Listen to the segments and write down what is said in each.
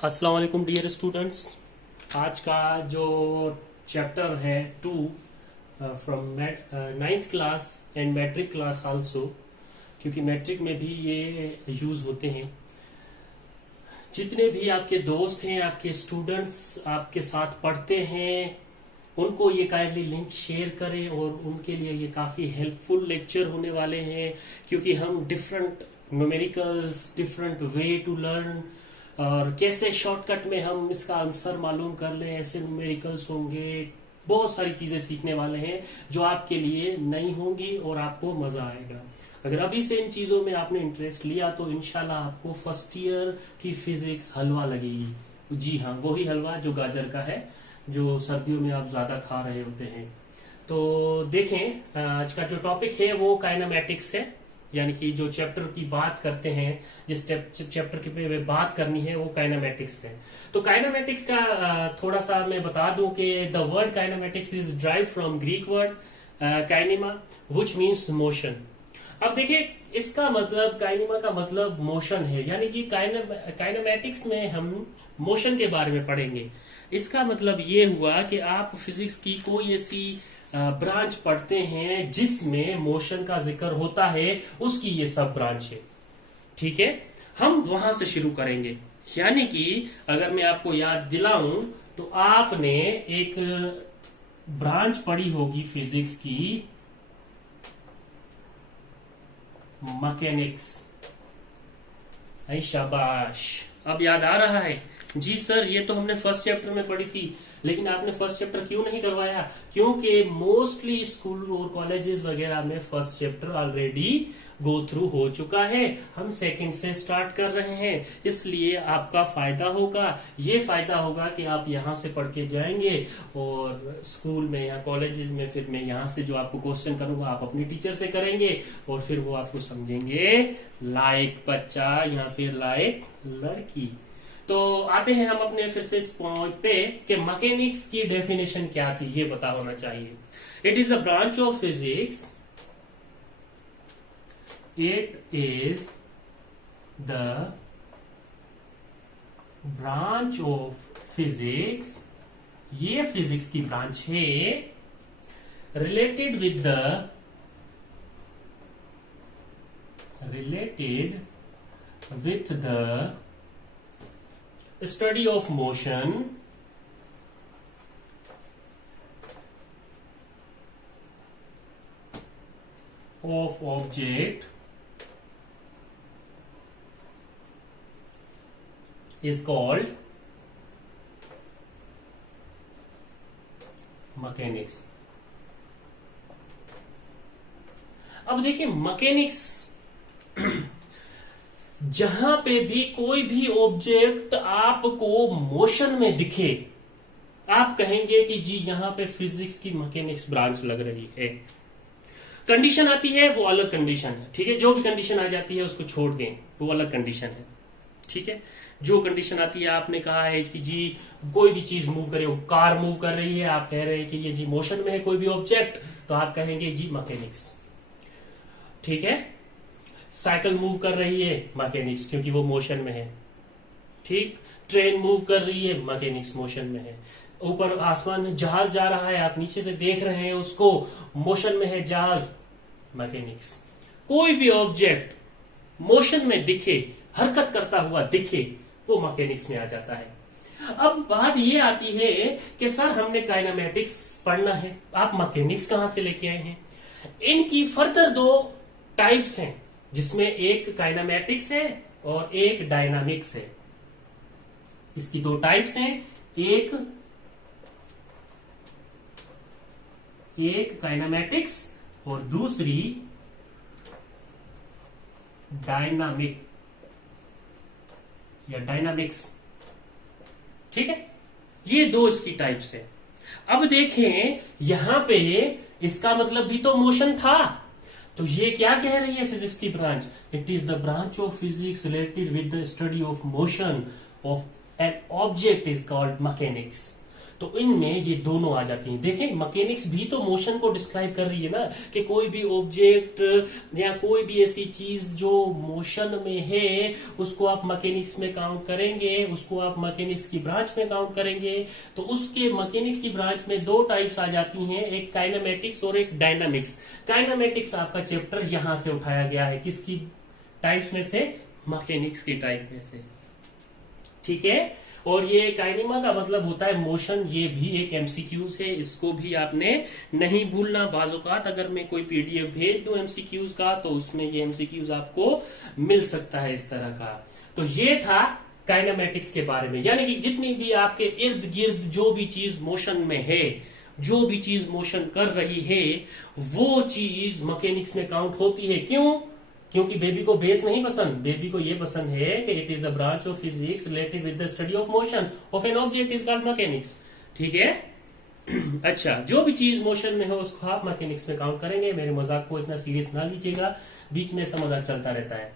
अस्सलाम वालेकुम dear students. आज का जो चैप्टर है 2 from ninth class and matric class also, क्योंकि मैट्रिक में भी ये यूज होते हैं। जितने भी आपके दोस्त हैं, आपके स्टूडेंट्स आपके साथ पढ़ते हैं, उनको ये काइंडली लिंक शेयर करें और उनके लिए ये काफ़ी हेल्पफुल लेक्चर होने वाले हैं, क्योंकि हम different numericals, different way to learn और कैसे शॉर्टकट में हम इसका आंसर मालूम कर लें, ऐसे न्यूमेरिकल्स होंगे। बहुत सारी चीजें सीखने वाले हैं जो आपके लिए नई होंगी और आपको मजा आएगा। अगर अभी से इन चीजों में आपने इंटरेस्ट लिया तो इंशाल्लाह आपको फर्स्ट ईयर की फिजिक्स हलवा लगेगी। जी हाँ, वही हलवा जो गाजर का है, जो सर्दियों में आप ज्यादा खा रहे होते हैं। तो देखें, आज का जो टॉपिक है वो काइनेमैटिक्स है, यानी कि जो चैप्टर की बात करते हैं, जिस चैप्टर की पे बात करनी है वो काइनेमैटिक्स है। तो काइनेमैटिक्स का थोड़ा सा मैं बता दूं कि the word kinematics is drive from Greek word kinema which means motion. अब देखिए, इसका मतलब काइनेमा का मतलब मोशन है, यानी कि काइनेमैटिक्स में हम मोशन के बारे में पढ़ेंगे। इसका मतलब ये हुआ कि आप फिजिक्स की कोई ऐसी ब्रांच पढ़ते हैं जिसमें मोशन का जिक्र होता है, उसकी ये सब ब्रांच है। ठीक है, हम वहां से शुरू करेंगे। यानी कि अगर मैं आपको याद दिलाऊं तो आपने एक ब्रांच पढ़ी होगी फिजिक्स की, मैकेनिक्स। शाबाश, अब याद आ रहा है। जी सर, ये तो हमने फर्स्ट चैप्टर में पढ़ी थी, लेकिन आपने फर्स्ट चैप्टर क्यों नहीं करवाया? क्योंकि मोस्टली स्कूल और कॉलेजेस वगैरह में first chapter already go through हो चुका है। हम सेकंड से स्टार्ट कर रहे हैं, इसलिए आपका फायदा होगा। ये फायदा होगा कि आप यहाँ से पढ़ के जाएंगे और स्कूल में या कॉलेजेस में फिर मैं यहाँ से जो आपको क्वेश्चन करूंगा आप अपनी टीचर से करेंगे और फिर वो आपको समझेंगे लाइक बच्चा या फिर लाइक लड़की। तो आते हैं हम अपने फिर से इस पॉइंट पे कि मैकेनिक्स की डेफिनेशन क्या थी, ये पता होना चाहिए। It is the branch of physics, it is the branch of physics, ये फिजिक्स की ब्रांच है, related with the study of motion of object is called mechanics। अब देखिए, मैकेनिक्स जहां पे भी कोई भी ऑब्जेक्ट आपको मोशन में दिखे, आप कहेंगे कि जी यहां पे फिजिक्स की मैकेनिक्स ब्रांच लग रही है। कंडीशन आती है वो अलग कंडीशन है, ठीक है। जो भी कंडीशन आ जाती है उसको छोड़ दें, वो अलग कंडीशन है, ठीक है। जो कंडीशन आती है, आपने कहा है कि जी कोई भी चीज मूव करे, वो कार मूव कर रही है, आप कह रहे हैं कि ये जी मोशन में है कोई भी ऑब्जेक्ट, तो आप कहेंगे जी मैकेनिक्स, ठीक है। साइकिल मूव कर रही है, मैकेनिक्स, क्योंकि वो मोशन में है, ठीक। ट्रेन मूव कर रही है, मैकेनिक्स, मोशन में है। ऊपर आसमान में जहाज जा रहा है, आप नीचे से देख रहे हैं उसको, मोशन में है जहाज, मैकेनिक्स। कोई भी ऑब्जेक्ट मोशन में दिखे, हरकत करता हुआ दिखे, वो मैकेनिक्स में आ जाता है। अब बात ये आती है कि सर हमने काइनेमैटिक्स पढ़ना है, आप मैकेनिक्स कहां से लेके आए हैं? इनकी फर्दर दो टाइप्स हैं, जिसमें एक काइनेमैटिक्स है और एक डायनामिक्स है। इसकी दो टाइप्स हैं, एक काइनेमैटिक्स और दूसरी डायनामिक या डायनामिक्स, ठीक है। ये दो इसकी टाइप्स है। अब देखें, यहां पे इसका मतलब भी तो मोशन था, तो ये क्या कह रही है फिजिक्स की branch? It is the branch of physics related with the study of motion of an object is called mechanics. तो इनमें ये दोनों आ जाती हैं। देखें, मैकेनिक्स भी तो मोशन को डिस्क्राइब कर रही है ना, कि कोई भी ऑब्जेक्ट या कोई भी ऐसी चीज जो मोशन में है उसको आप मैकेनिक्स में काउंट करेंगे, उसको आप मैकेनिक्स की ब्रांच में काउंट करेंगे। तो उसके मैकेनिक्स की ब्रांच में दो टाइप्स आ जाती हैं, एक काइनेमेटिक्स और एक डायनामिक्स। काइनेमेटिक्स आपका चैप्टर यहां से उठाया गया है, किसकी टाइप्स में से? मैकेनिक्स की टाइप में से। ठीक है, और ये काइनेमा का मतलब होता है मोशन। ये भी एक एमसीक्यूज है, इसको भी आपने नहीं भूलना। बाज़-औक़ात अगर मैं कोई पीडीएफ भेज दूं एमसीक्यूज का, तो उसमें ये एमसीक्यूज आपको मिल सकता है इस तरह का। तो ये था काइनेमेटिक्स के बारे में, यानी कि जितनी भी आपके इर्द गिर्द जो भी चीज मोशन में है, जो भी चीज मोशन कर रही है, वो चीज मैकेनिक्स में काउंट होती है। क्यों? क्योंकि बेबी को बेस नहीं पसंद, बेबी को ये पसंद है कि it is the branch of physics related with the study of motion of an object is called mechanics. ठीक है। अच्छा, जो भी चीज मोशन में हो उसको आप मैकेनिक्स में काउंट करेंगे। मेरे मजाक को इतना सीरियस ना लीजिएगा, बीच में ऐसा मजाक चलता रहता है।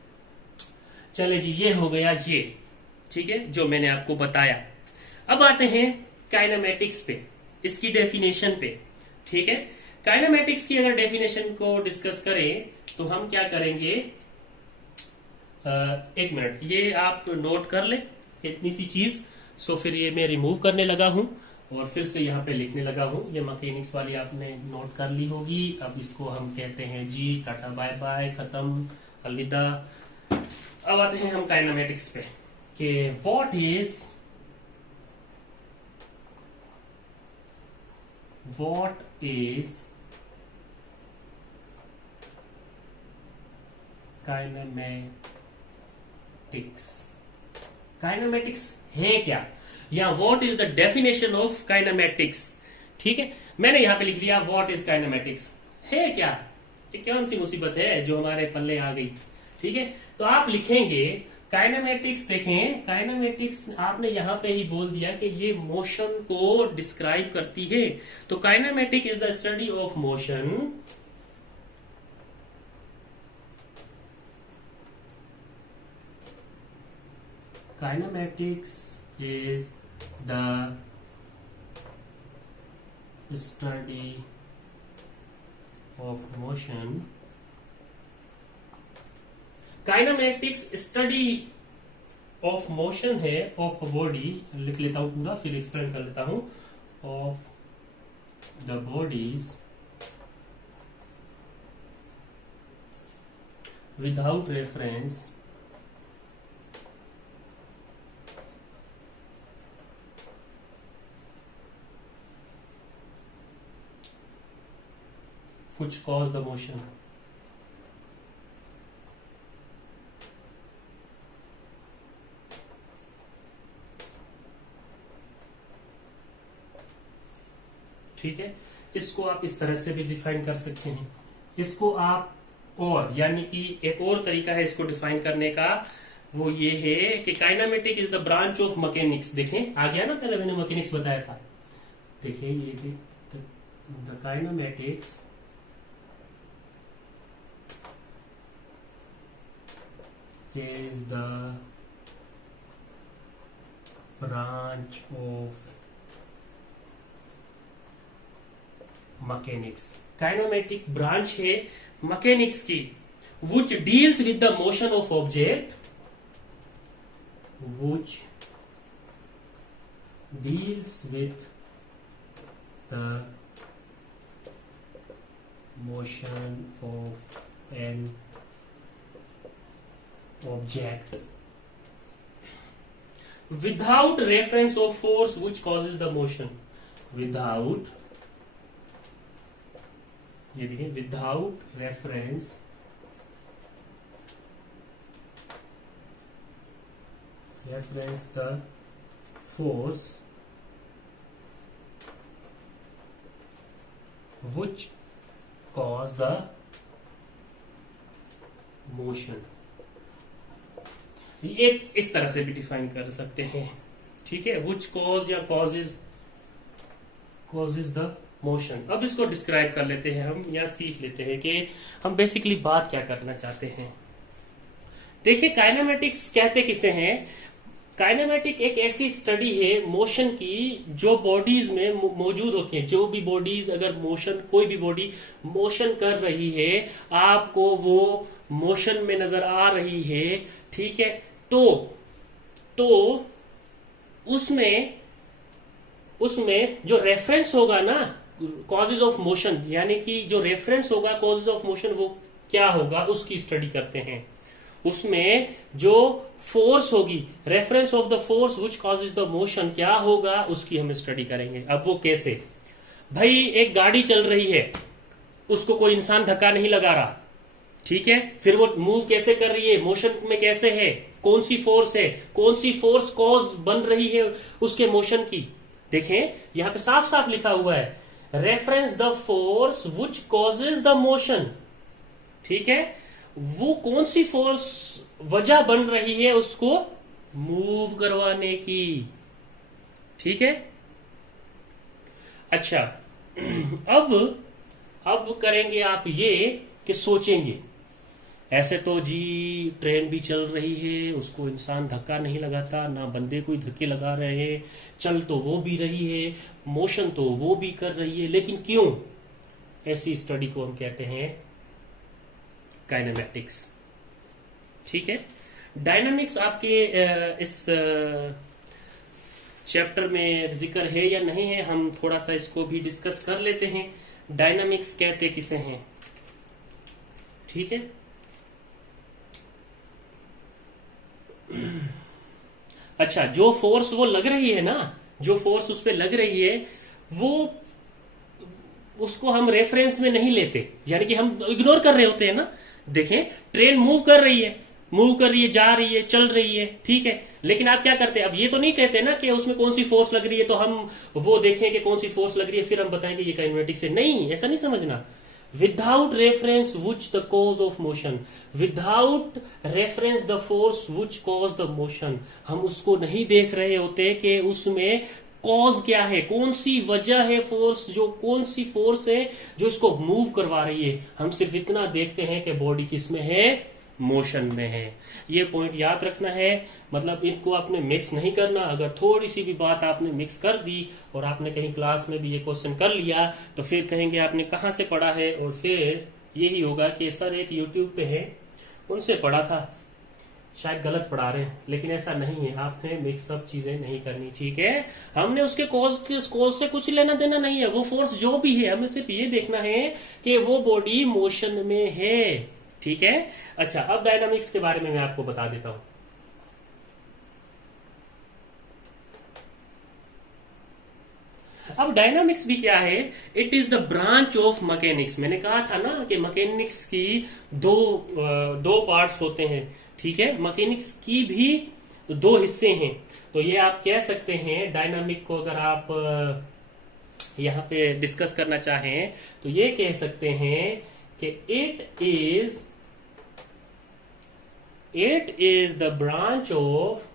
चले जी, ये हो गया ये, ठीक है, जो मैंने आपको बताया। अब आते हैं काइनेमेटिक्स पे, इसकी डेफिनेशन पे। ठीक है, काइनेमेटिक्स की अगर डेफिनेशन को डिस्कस करें तो हम क्या करेंगे, एक मिनट, ये आप नोट कर ले इतनी सी चीज। सो फिर ये मैं रिमूव करने लगा हूं और फिर से यहाँ पे लिखने लगा हूं। ये मैकेनिक्स वाली आपने नोट कर ली होगी। अब इसको हम कहते हैं जी, टाटा बाय बाय, खत्म, अलविदा। अब आते हैं हम काइनेमेटिक्स पे कि व्हाट इज काइनेमेटिक्स। काइनेमेटिक्स है क्या, या what is the definition of kinematics. ठीक है, मैंने यहां पे लिख दिया व्हाट इज काइनेमेटिक्स। है क्या, ये कौन सी मुसीबत है जो हमारे पल्ले आ गई। ठीक है, तो आप लिखेंगे काइनेमेटिक्स। देखें, काइनेमेटिक्स आपने यहां पे ही बोल दिया कि ये मोशन को डिस्क्राइब करती है। तो kinematic is the study of motion Kinematics is the study of motion. Kinematics study of motion है of a body, लिख लेता हूं पूरा फिर एक्सप्लेन कर लेता हूं। of the bodies without reference which cause the motion. ठीक है, इसको आप इस तरह से भी डिफाइन कर सकते हैं। इसको आप और, यानी कि एक और तरीका है इसको डिफाइन करने का, वो ये है कि kinematic is the branch of mechanics. देखें, आ गया ना, पहले मैंने मैकेनिक्स बताया था। देखें, ये the kinematics is the branch of mechanics. Kinematic branch है mechanics की, which deals with the motion of object, which deals with the motion of an object without reference of force which causes the motion. Without, ये देखिए, without reference the force which cause the motion। एक इस तरह से भी define कर सकते हैं। ठीक है, विच कॉज या कॉजेज द मोशन। अब इसको डिस्क्राइब कर लेते हैं हम, या सीख लेते हैं कि हम बेसिकली बात क्या करना चाहते हैं। देखिए, काइनेमेटिक्स कहते किसे हैं, काइनेमेटिक एक ऐसी स्टडी है मोशन की जो बॉडीज में मौजूद होती है। जो भी बॉडीज अगर मोशन, कोई भी बॉडी मोशन कर रही है, आपको वो मोशन में नजर आ रही है, ठीक है, तो उसमें उसमें जो रेफरेंस होगा ना कॉजेज ऑफ मोशन, यानी कि जो रेफरेंस होगा कॉजेज ऑफ मोशन, वो क्या होगा उसकी स्टडी करते हैं। उसमें जो फोर्स होगी, reference of the force which causes the motion, क्या होगा उसकी हम स्टडी करेंगे। अब वो कैसे? भाई एक गाड़ी चल रही है, उसको कोई इंसान धक्का नहीं लगा रहा, ठीक है, फिर वो मूव कैसे कर रही है, मोशन में कैसे है, कौन सी फोर्स है, कौन सी फोर्स कॉज बन रही है उसके मोशन की। देखें यहां पे साफ साफ लिखा हुआ है, reference the force which causes the motion, ठीक है, वो कौन सी फोर्स वजह बन रही है उसको मूव करवाने की, ठीक है। अच्छा, अब करेंगे आप ये कि सोचेंगे, ऐसे तो जी ट्रेन भी चल रही है, उसको इंसान धक्का नहीं लगाता, ना बंदे कोई धक्के लगा रहे हैं, चल तो वो भी रही है, मोशन तो वो भी कर रही है, लेकिन क्यों? ऐसी स्टडी को हम कहते हैं काइनेमैटिक्स, ठीक है। डायनामिक्स आपके इस चैप्टर में जिक्र है या नहीं है, हम थोड़ा सा इसको भी डिस्कस कर लेते हैं। डायनामिक्स कहते किसे हैं, ठीक है। अच्छा, जो फोर्स वो लग रही है ना, जो फोर्स उस पर लग रही है, वो उसको हम रेफरेंस में नहीं लेते, यानी कि हम इग्नोर कर रहे होते हैं ना। देखें ट्रेन मूव कर रही है, जा रही है, चल रही है, ठीक है, लेकिन आप क्या करते हैं, अब ये तो नहीं कहते ना कि उसमें कौन सी फोर्स लग रही है तो हम वो देखें कि कौन सी फोर्स लग रही है फिर हम बताएंगे ये काइनेमेटिक्स है। नहीं, ऐसा नहीं समझना। Without reference which the cause of motion, without reference the force which cause the motion, हम उसको नहीं देख रहे होते कि उसमें कॉज क्या है, कौन सी वजह है, फोर्स जो, कौन सी फोर्स है जो इसको मूव करवा रही है। हम सिर्फ इतना देखते हैं कि बॉडी किस में है, मोशन में है। ये पॉइंट याद रखना है, मतलब इनको आपने मिक्स नहीं करना। अगर थोड़ी सी भी बात आपने मिक्स कर दी और आपने कहीं क्लास में भी ये क्वेश्चन कर लिया तो फिर कहेंगे आपने कहाँ से पढ़ा है, और फिर यही होगा कि सर एक यूट्यूब पे है उनसे पढ़ा था, शायद गलत पढ़ा रहे हैं, लेकिन ऐसा नहीं है। आपने मिक्सअप चीजें नहीं करनी, ठीक है। हमने उसके कॉज से कुछ लेना देना नहीं है, वो फोर्स जो भी है हमें सिर्फ ये देखना है कि वो बॉडी मोशन में है, ठीक है। अच्छा, अब डायनामिक्स के बारे में मैं आपको बता देता हूं। अब डायनामिक्स भी क्या है, it is the branch of mechanics. मैंने कहा था ना कि मैकेनिक्स की दो पार्ट्स होते हैं, ठीक है। मैकेनिक्स की भी दो हिस्से हैं, तो ये आप कह सकते हैं डायनामिक को अगर आप यहां पे डिस्कस करना चाहें तो ये कह सकते हैं कि it is the branch of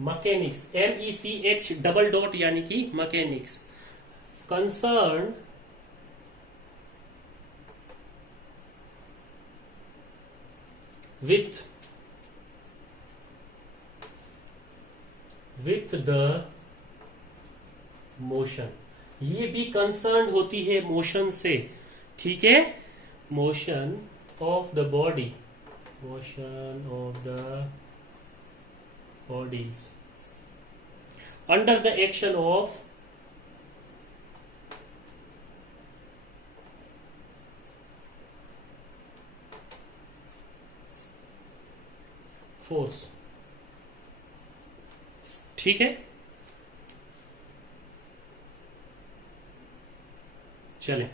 mechanics, MECH double dot, यानी कि mechanics concern with the motion. ये भी कंसर्न होती है मोशन से, ठीक है। Motion of the body, motion of the bodies under the action of force, ठीक है। चलें,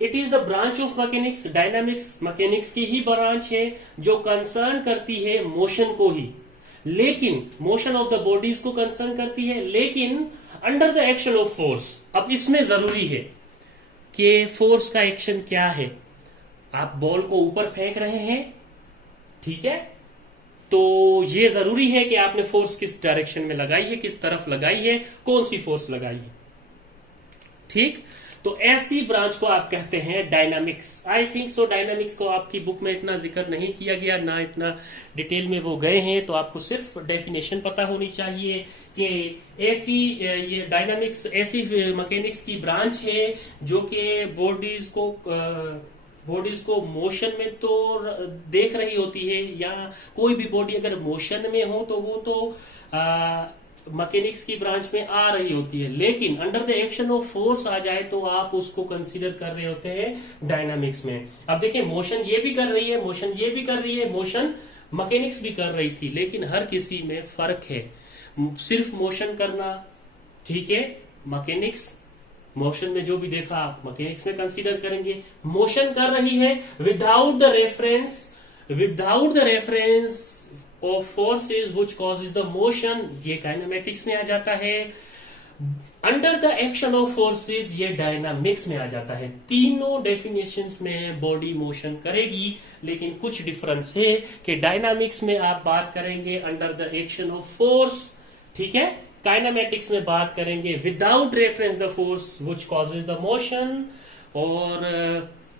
it is the branch of mechanics. Dynamics mechanics की ही ब्रांच है जो कंसर्न करती है मोशन को ही, लेकिन मोशन ऑफ द बॉडीज को कंसर्न करती है, लेकिन under the action of force. अब इसमें जरूरी है कि फोर्स का एक्शन क्या है। आप बॉल को ऊपर फेंक रहे हैं, ठीक है, तो ये जरूरी है कि आपने फोर्स किस डायरेक्शन में लगाई है, किस तरफ लगाई है, कौन सी फोर्स लगाई है, ठीक। तो ऐसी ब्रांच को आप कहते हैं dynamics. I think so dynamics को आपकी बुक में इतना जिक्र नहीं किया गया, ना इतना डिटेल में वो गए हैं, तो आपको सिर्फ डेफिनेशन पता होनी चाहिए कि ऐसी ये डायनामिक्स ऐसी मैकेनिक्स की ब्रांच है जो कि बॉडीज को मोशन में तो देख रही होती है, या कोई भी बॉडी अगर मोशन में हो तो वो तो मैकेनिक्स की ब्रांच में आ रही होती है, लेकिन under the action of force आ जाए तो आप उसको कंसीडर कर रहे होते हैं डायनामिक्स में। अब देखिए, मोशन ये भी कर रही है, मोशन ये भी कर रही है, मोशन मैकेनिक्स भी कर रही थी, लेकिन हर किसी में फर्क है। सिर्फ मोशन करना ठीक है, मैकेनिक्स मोशन में जो भी देखा आप मैकेनिक्स में कंसीडर करेंगे। मोशन कर रही है without the reference of forces which causes the motion, ये काइनेमेटिक्स में आ जाता है। Under the action of forces, ये डायनामिक्स में आ जाता है। तीनों डेफिनेशंस में बॉडी मोशन करेगी, लेकिन कुछ डिफरेंस है कि डायनामिक्स में आप बात करेंगे under the action of force, ठीक है। काइनेमेटिक्स में बात करेंगे without reference the force which causes the motion, और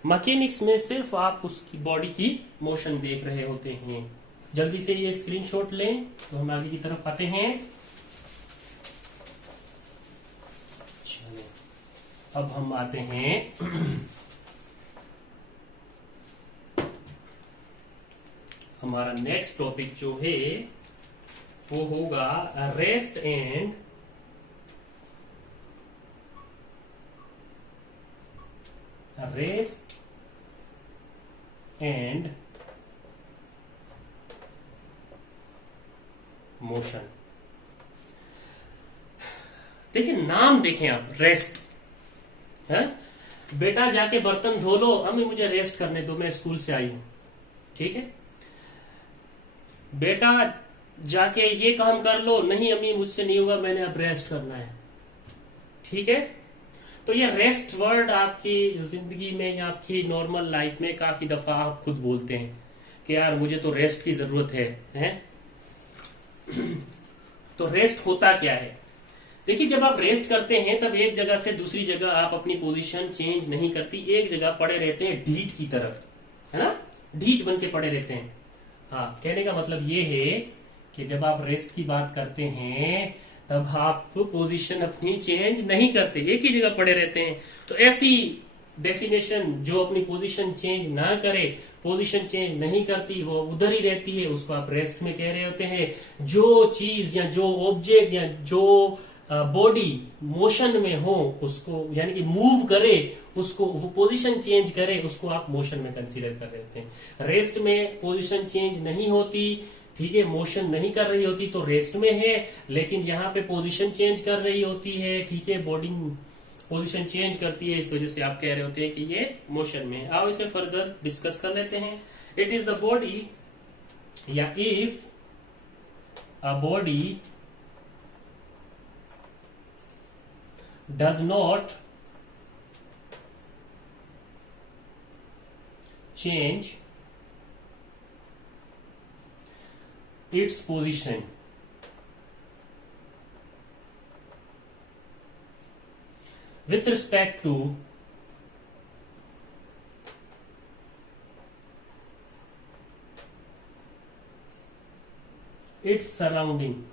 मैकेनिक्स में सिर्फ आप उसकी बॉडी की मोशन देख रहे होते हैं। जल्दी से ये स्क्रीनशॉट लें तो हम आगे की तरफ आते हैं। चलो, अब हम आते हैं हमारा नेक्स्ट टॉपिक जो है वो होगा रेस्ट एंड मोशन। देखिए, नाम देखें आप, रेस्ट है। बेटा जाके बर्तन धो लो, अम्मी मुझे रेस्ट करने दो, मैं स्कूल से आई हूं, ठीक है। बेटा जाके ये काम कर लो, नहीं अम्मी मुझसे नहीं होगा, मैंने अब रेस्ट करना है, ठीक है। तो ये रेस्ट वर्ड आपकी जिंदगी में या आपकी नॉर्मल लाइफ में काफी दफा आप खुद बोलते हैं कि यार मुझे तो रेस्ट की जरूरत है? तो रेस्ट होता क्या है? देखिए, जब आप रेस्ट करते हैं तब एक जगह से दूसरी जगह आप अपनी पोजीशन चेंज नहीं करती, एक जगह पड़े रहते हैं ढीठ की तरफ, है ना, ढीठ बन के पड़े रहते हैं। हाँ, कहने का मतलब ये है कि जब आप रेस्ट की बात करते हैं तब आप पोजीशन अपनी चेंज नहीं करते, एक ही जगह पड़े रहते हैं। तो ऐसी डेफिनेशन, जो अपनी पोजीशन चेंज ना करे, पोजीशन चेंज नहीं करती, वो उधर ही रहती है, उसको आप रेस्ट में कह रहे होते हैं। जो चीज या जो ऑब्जेक्ट या जो बॉडी मोशन में हो, उसको यानी कि मूव करे, उसको वो पोजीशन चेंज करे, उसको आप मोशन में कंसीडर कर रहे होते हैं। रेस्ट में पोजीशन चेंज नहीं होती, ठीक है, मोशन नहीं कर रही होती तो रेस्ट में है, लेकिन यहाँ पे पोजीशन चेंज कर रही होती है, ठीक है, बॉडी पोजीशन चेंज करती है, इस वजह से आप कह रहे होते हैं कि ये मोशन में है। आओ इसे फर्दर डिस्कस कर लेते हैं। इट इज द बॉडी, या if a body does not change its position with respect to its surrounding,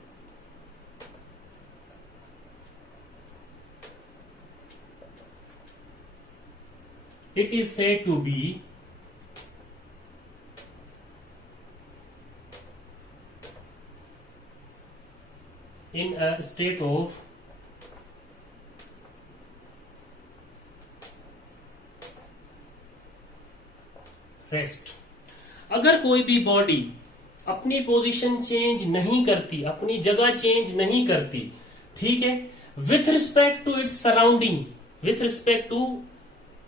it is said to be in a state of rest. अगर कोई भी बॉडी अपनी पोजीशन चेंज नहीं करती, अपनी जगह चेंज नहीं करती, ठीक है, with respect to its surrounding, with respect to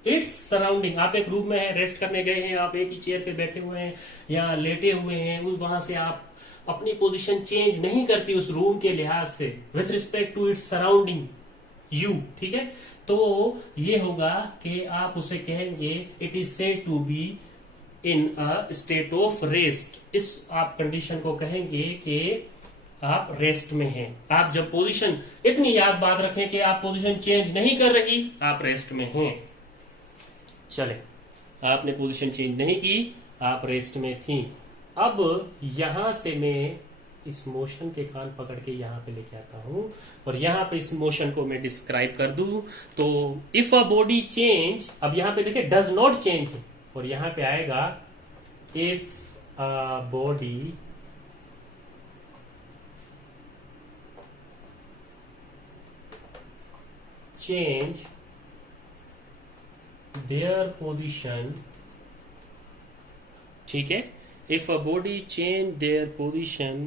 its surrounding, आप एक रूम में है, रेस्ट करने गए हैं, आप एक ही चेयर पे बैठे हुए हैं या लेटे हुए हैं, वहां से आप अपनी पोजीशन चेंज नहीं करती उस रूम के लिहाज से, with respect to its surrounding you, ठीक है, तो ये होगा कि आप उसे कहेंगे it is said to be in a state of rest. इस आप कंडीशन को कहेंगे कि आप रेस्ट में हैं। आप जब पोजीशन, इतनी याद बात रखें कि आप पोजीशन चेंज नहीं कर रही, आप रेस्ट में हैं। चले, आपने पोजीशन चेंज नहीं की, आप रेस्ट में थी। अब यहां से मैं इस मोशन के कान पकड़ के यहां पे लेके आता हूं और यहां पे इस मोशन को मैं डिस्क्राइब कर दूं। तो इफ अ बॉडी चेंज, अब यहां पे देखिए डज नॉट चेंज है, और यहां पे आएगा if a body change their position, ठीक है, if a body change their position,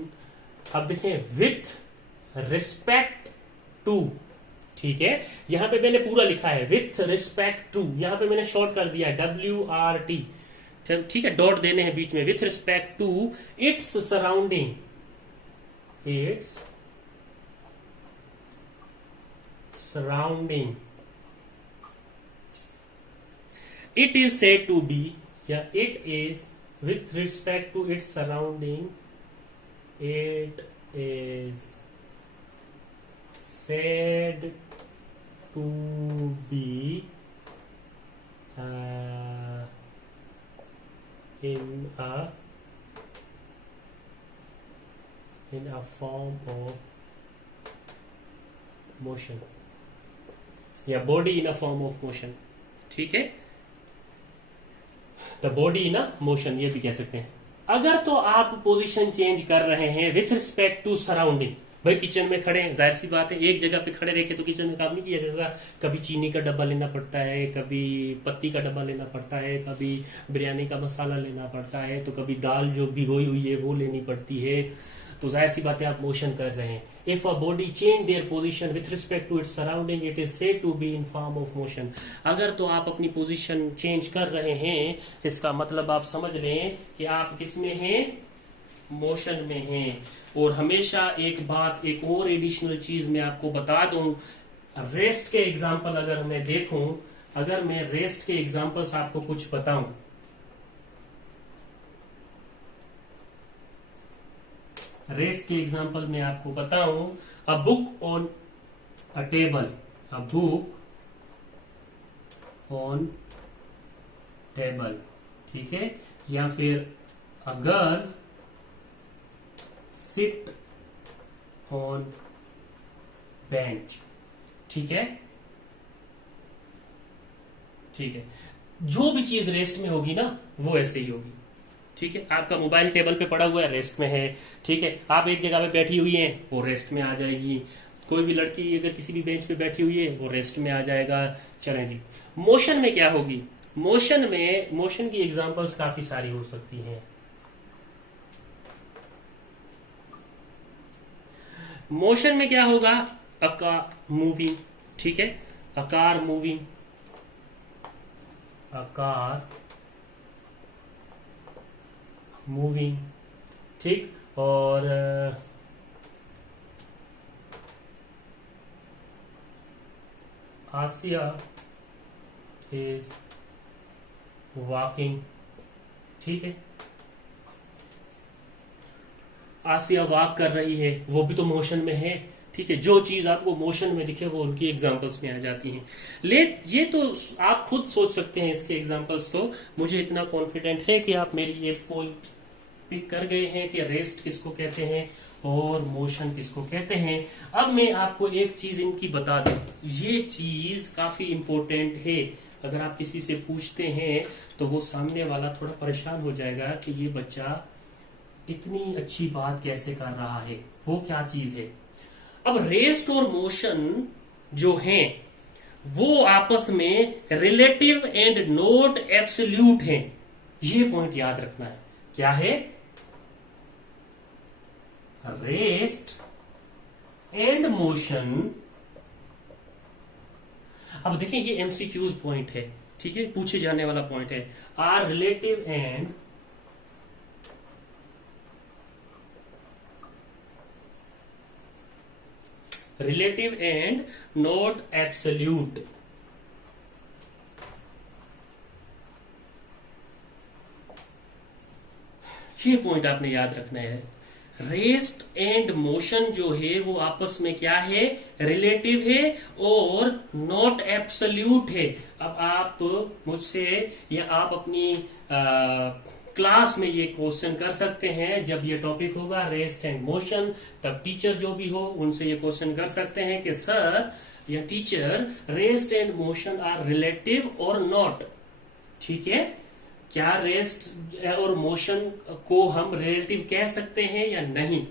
अब देखें विथ रिस्पेक्ट टू, ठीक है, यहां पे मैंने पूरा लिखा है विथ रिस्पेक्ट टू, यहां पे मैंने शॉर्ट कर दिया WRT, ठीक है, डॉट देने हैं बीच में, with respect to its surrounding, its surrounding, it is said to be, या it is with respect to its surrounding, it is said to be in a form of motion, या body in a form of motion, ठीक है, the body in a motion, ये भी कह सकते हैं। अगर तो आप पोजीशन चेंज कर रहे हैं विथ रिस्पेक्ट टू सराउंडिंग, भाई किचन में खड़े हैं, जाहिर सी बात है एक जगह पे खड़े रह के तो किचन में काम नहीं किया जैसा, कभी चीनी का डब्बा लेना पड़ता है, कभी पत्ती का डब्बा लेना पड़ता है, कभी बिरयानी का मसाला लेना पड़ता है, तो कभी दाल जो भिगोई हुई है वो लेनी पड़ती है, तो जाहिर सी बात है आप मोशन कर रहे हैं। If a body change their position with respect to its surrounding, it is said to be in form of motion. अगर तो आप अपनी पोजीशन चेंज कर रहे हैं, इसका मतलब आप समझ लें कि आप किस में हैं, मोशन में हैं। और हमेशा एक बात, एक और एडिशनल चीज मैं आपको बता दूं, रेस्ट के एग्जाम्पल अगर मैं देखूं, अगर मैं रेस्ट के एग्जाम्पल्स आपको कुछ बताऊं, रेस्ट के एग्जाम्पल मैं आपको बताऊं, a book on a table, a book on table, ठीक है, या फिर a girl sit on bench, ठीक है, ठीक है, जो भी चीज रेस्ट में होगी ना वो ऐसे ही होगी, ठीक है। आपका मोबाइल टेबल पे पड़ा हुआ है, रेस्ट में है, ठीक है, आप एक जगह पे बैठी हुई हैं, वो रेस्ट में आ जाएगी। कोई भी लड़की अगर किसी भी बेंच पे बैठी हुई है, वो रेस्ट में आ जाएगा। चलें जी, मोशन में क्या होगी, मोशन में, मोशन की एग्जांपल्स काफी सारी हो सकती हैं। मोशन में क्या होगा, अ कार मूविंग, ठीक है, a car moving, a car moving, ठीक, और आसिया इज वॉकिंग, ठीक है, आसिया वॉक कर रही है, वो भी तो मोशन में है, ठीक है, जो चीज आपको मोशन में दिखे वो उनकी एग्जांपल्स में आ जाती हैं। ये तो आप खुद सोच सकते हैं इसके एग्जांपल्स, तो मुझे इतना कॉन्फिडेंट है कि आप मेरी ये पॉइंट पिक कर गए हैं कि रेस्ट किसको कहते हैं और मोशन किसको कहते हैं। अब मैं आपको एक चीज इनकी बता दूं, ये चीज काफी इंपॉर्टेंट है, अगर आप किसी से पूछते हैं तो वो सामने वाला थोड़ा परेशान हो जाएगा कि ये बच्चा इतनी अच्छी बात कैसे कर रहा है, वो क्या चीज है। अब रेस्ट और मोशन जो हैं वो आपस में रिलेटिव एंड नॉट एब्सोल्यूट हैं, ये पॉइंट याद रखना है। क्या है, रेस्ट एंड मोशन। अब देखिए ये एमसीक्यूज पॉइंट है, ठीक है, पूछे जाने वाला पॉइंट है, are relative and not absolute. ये पॉइंट आपने याद रखना है, रेस्ट एंड मोशन जो है वो आपस में क्या है, रिलेटिव है और नॉट एब्सोल्यूट है। अब आप मुझसे या आप अपनी क्लास में ये क्वेश्चन कर सकते हैं, जब ये टॉपिक होगा रेस्ट एंड मोशन, तब टीचर जो भी हो उनसे ये क्वेश्चन कर सकते हैं कि सर या teacher, rest and motion are relative और नॉट। ठीक है, क्या रेस्ट और मोशन को हम रिलेटिव कह सकते हैं या नहीं?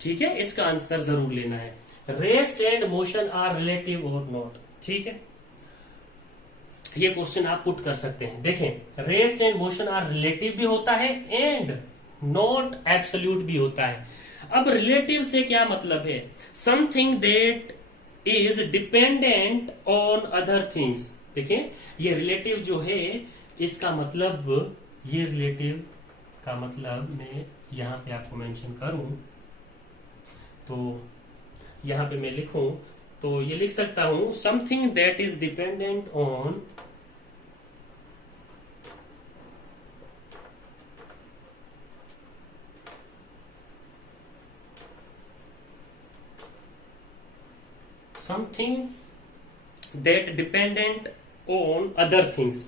ठीक है, इसका आंसर जरूर लेना है। Rest and motion are relative और नॉट। ठीक है, ये क्वेश्चन आप पुट कर सकते हैं। देखें, rest and motion are relative भी होता है एंड नॉट एब्सोल्यूट भी होता है। अब रिलेटिव से क्या मतलब है? Something that is dependent on other things. देखें, ये रिलेटिव जो है इसका मतलब, ये रिलेटिव का मतलब मैं यहां पे आपको मेंशन करूं तो यहां पे मैं लिखूं तो ये लिख सकता हूं, something that is dependent on something that dependent on other things,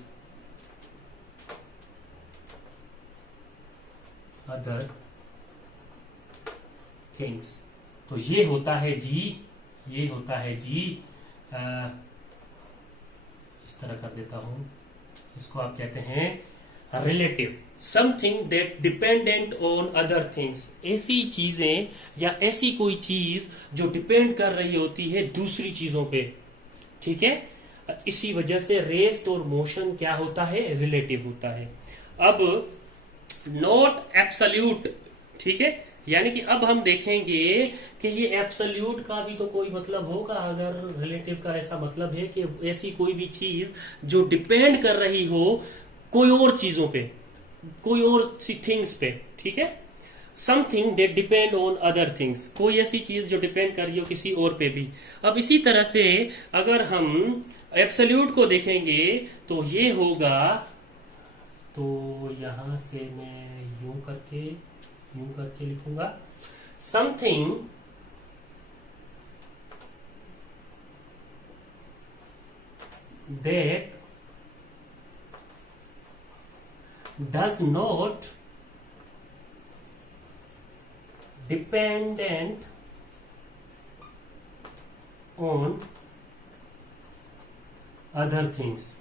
other things। तो ये होता है जी, ये होता है जी, इस तरह कर देता हूं, इसको आप कहते हैं relative. Something that dependent on other things, ऐसी चीजें या ऐसी कोई चीज जो डिपेंड कर रही होती है दूसरी चीजों पे। ठीक है, इसी वजह से रेस्ट और मोशन क्या होता है, रिलेटिव होता है। अब नॉट एब्सोल्यूट, ठीक है, यानी कि अब हम देखेंगे कि ये एब्सोल्यूट का भी तो कोई मतलब होगा। अगर रिलेटिव का ऐसा मतलब है कि ऐसी कोई भी चीज जो डिपेंड कर रही हो कोई और चीजों पे, कोई और सी थिंग्स पे। ठीक है, something that depend on other things, कोई ऐसी चीज जो डिपेंड कर रही हो किसी और पे भी। अब इसी तरह से अगर हम एब्सोल्यूट को देखेंगे तो ये होगा, तो यहां से मैं यूं करके लिखूंगा, something that does not dependent on other things.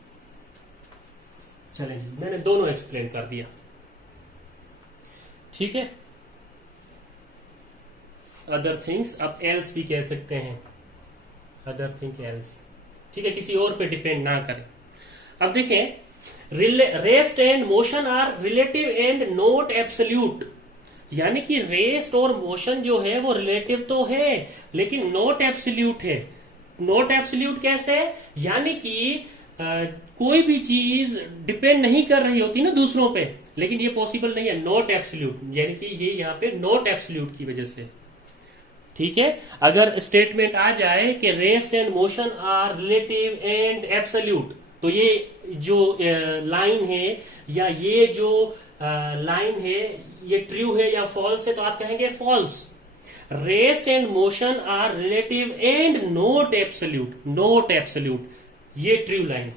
चलें, मैंने दोनों एक्सप्लेन कर दिया। ठीक है, अदर थिंग्स, अब एल्स भी कह सकते हैं, अदर थिंग एल्स। ठीक है, किसी और पे डिपेंड ना करें। अब देखें, rest and motion are relative and not absolute, यानी कि रेस्ट और मोशन जो है वो रिलेटिव तो है लेकिन नॉट एब्सोल्यूट है। नॉट एब्सोल्यूट कैसे? यानी कि कोई भी चीज डिपेंड नहीं कर रही होती ना दूसरों पे, लेकिन ये पॉसिबल नहीं है, नॉट एब्सोल्यूट, यानी कि ये यहाँ पे नॉट एब्सोल्यूट की वजह से। ठीक है, अगर स्टेटमेंट आ जाए कि rest and motion are relative and absolute, तो ये जो लाइन है या ये जो लाइन है ये ट्रू है या फॉल्स है, तो आप कहेंगे false. Rest and motion are relative and not absolute, not absolute, ये ट्रू लाइन।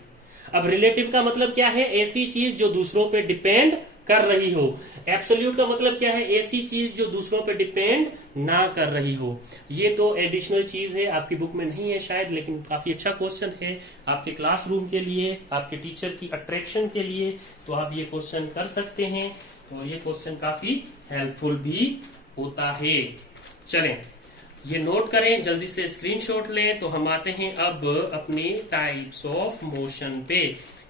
अब रिलेटिव का मतलब क्या है? ऐसी चीज जो दूसरों पे डिपेंड कर रही हो। एब्सोल्यूट का मतलब क्या है? ऐसी चीज जो दूसरों पे डिपेंड ना कर रही हो। ये तो एडिशनल चीज है, आपकी बुक में नहीं है शायद, लेकिन काफी अच्छा क्वेश्चन है आपके क्लासरूम के लिए, आपके टीचर की अट्रैक्शन के लिए, तो आप ये क्वेश्चन कर सकते हैं। तो ये क्वेश्चन काफी हेल्पफुल भी होता है। चलें, ये नोट करें, जल्दी से स्क्रीनशॉट लें। तो हम आते हैं अब अपने टाइप्स ऑफ मोशन पे,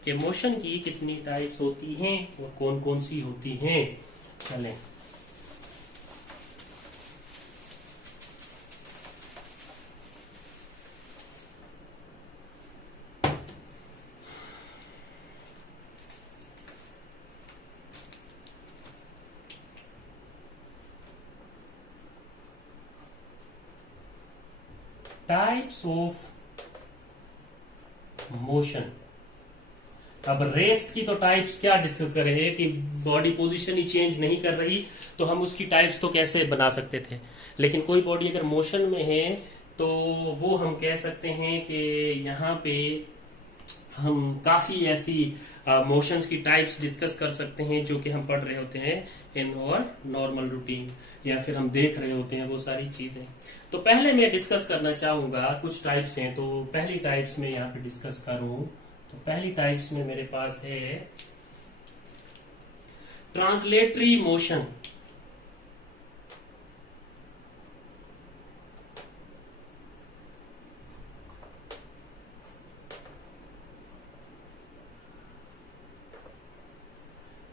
कि मोशन की कितनी टाइप्स होती हैं और कौन कौन सी होती हैं। चलें, टाइप्स ऑफ मोशन। अब रेस्ट की तो टाइप्स क्या डिस्कस करेंगे कि बॉडी पोजीशन ही चेंज नहीं कर रही, तो हम उसकी टाइप्स तो कैसे बना सकते थे। लेकिन कोई बॉडी अगर मोशन में है तो वो हम कह सकते हैं कि यहाँ पे हम काफी ऐसी मोशंस की टाइप्स डिस्कस कर सकते हैं जो कि हम पढ़ रहे होते हैं इन और नॉर्मल रूटीन, या फिर हम देख रहे होते हैं वो सारी चीजें। तो पहले मैं डिस्कस करना चाहूंगा, कुछ टाइप्स हैं तो पहली टाइप्स में यहाँ पे डिस्कस करूं तो पहली टाइप्स में मेरे पास है ट्रांसलेटरी मोशन।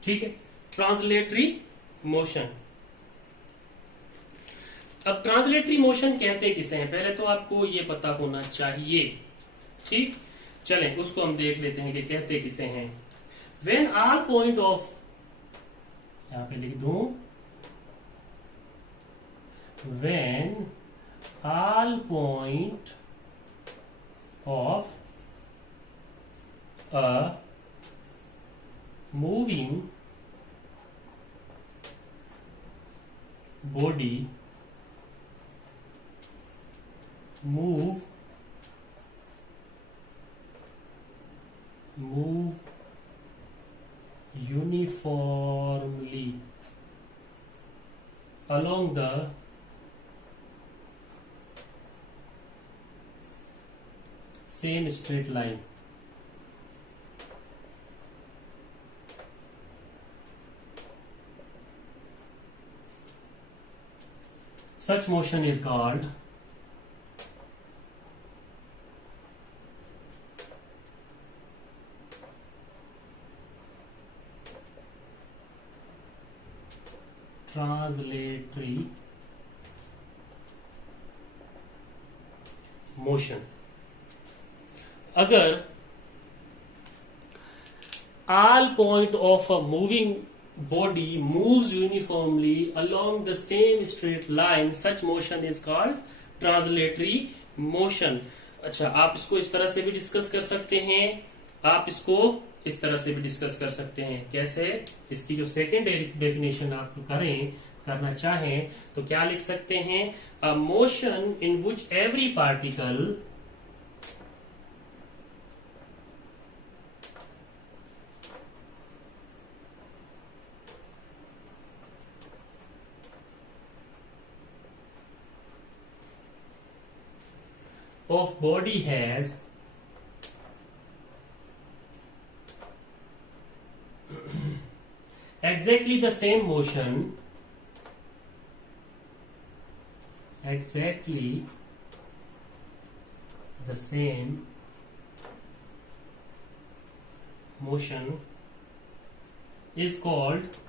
ठीक है, ट्रांसलेटरी मोशन। अब ट्रांसलेटरी मोशन कहते किसे हैं, पहले तो आपको ये पता होना चाहिए। ठीक, चलें उसको हम देख लेते हैं कि कहते किसे हैं। व्हेन ऑल पॉइंट ऑफ, यहां पे लिख दूं, when all point of a moving body move uniformly along the same straight line. Such motion is called translatory motion. अगर all point of a moving body moves uniformly along the same straight line, such motion is called translatory motion. अच्छा, आप इसको इस तरह से भी discuss कर सकते हैं, आप इसको इस तरह से भी डिस्कस कर सकते हैं। कैसे? इसकी जो सेकेंड डेफिनेशन आप करना चाहें तो क्या लिख सकते हैं, a motion in which every particle of body has exactly the same motion, exactly the same motion is called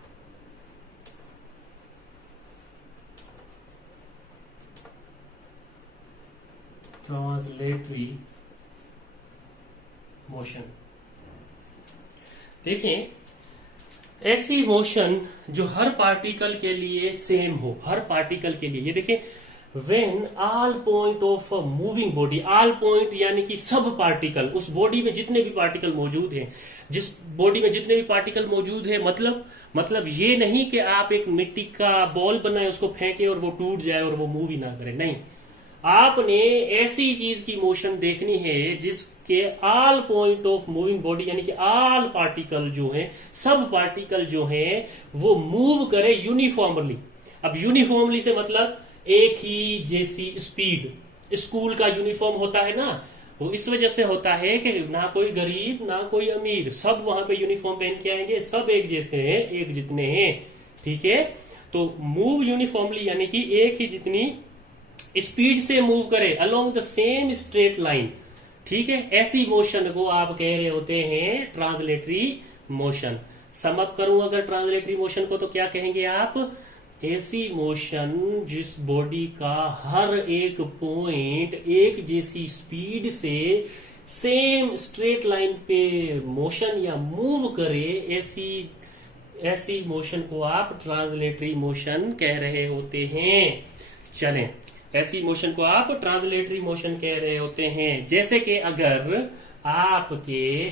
translatory motion. देखें, ऐसी मोशन जो हर पार्टिकल के लिए सेम हो, हर पार्टिकल के लिए। ये देखें, when all point of a moving body, all point यानी कि सब पार्टिकल, उस बॉडी में जितने भी पार्टिकल मौजूद हैं, जिस बॉडी में जितने भी पार्टिकल मौजूद है, मतलब ये नहीं कि आप एक मिट्टी का बॉल बनाए, उसको फेंके और वो टूट जाए और वो मूव ही ना करे। नहीं, आपने ऐसी चीज की मोशन देखनी है जिसके all point of moving body यानी कि ऑल पार्टिकल जो हैं, सब पार्टिकल जो हैं, वो मूव करे यूनिफॉर्मली। अब यूनिफॉर्मली से मतलब एक ही जैसी स्पीड। स्कूल का यूनिफॉर्म होता है ना, वो इस वजह से होता है कि ना कोई गरीब ना कोई अमीर, सब वहां पे यूनिफॉर्म पहन के आएंगे, सब एक जैसे हैं, एक जितने हैं। ठीक है, तो मूव यूनिफॉर्मली यानी कि एक ही जितनी स्पीड से मूव करे along the same straight line. ठीक है, ऐसी मोशन को आप कह रहे होते हैं ट्रांसलेटरी मोशन। समअप करूं अगर ट्रांसलेटरी मोशन को तो क्या कहेंगे आप, ऐसी मोशन जिस बॉडी का हर एक पॉइंट एक जैसी स्पीड से सेम स्ट्रेट लाइन पे मोशन या मूव करे, ऐसी मोशन को आप ट्रांसलेटरी मोशन कह रहे होते हैं। चलें, ऐसी मोशन को आप ट्रांसलेटरी मोशन कह रहे होते हैं। जैसे कि अगर आपके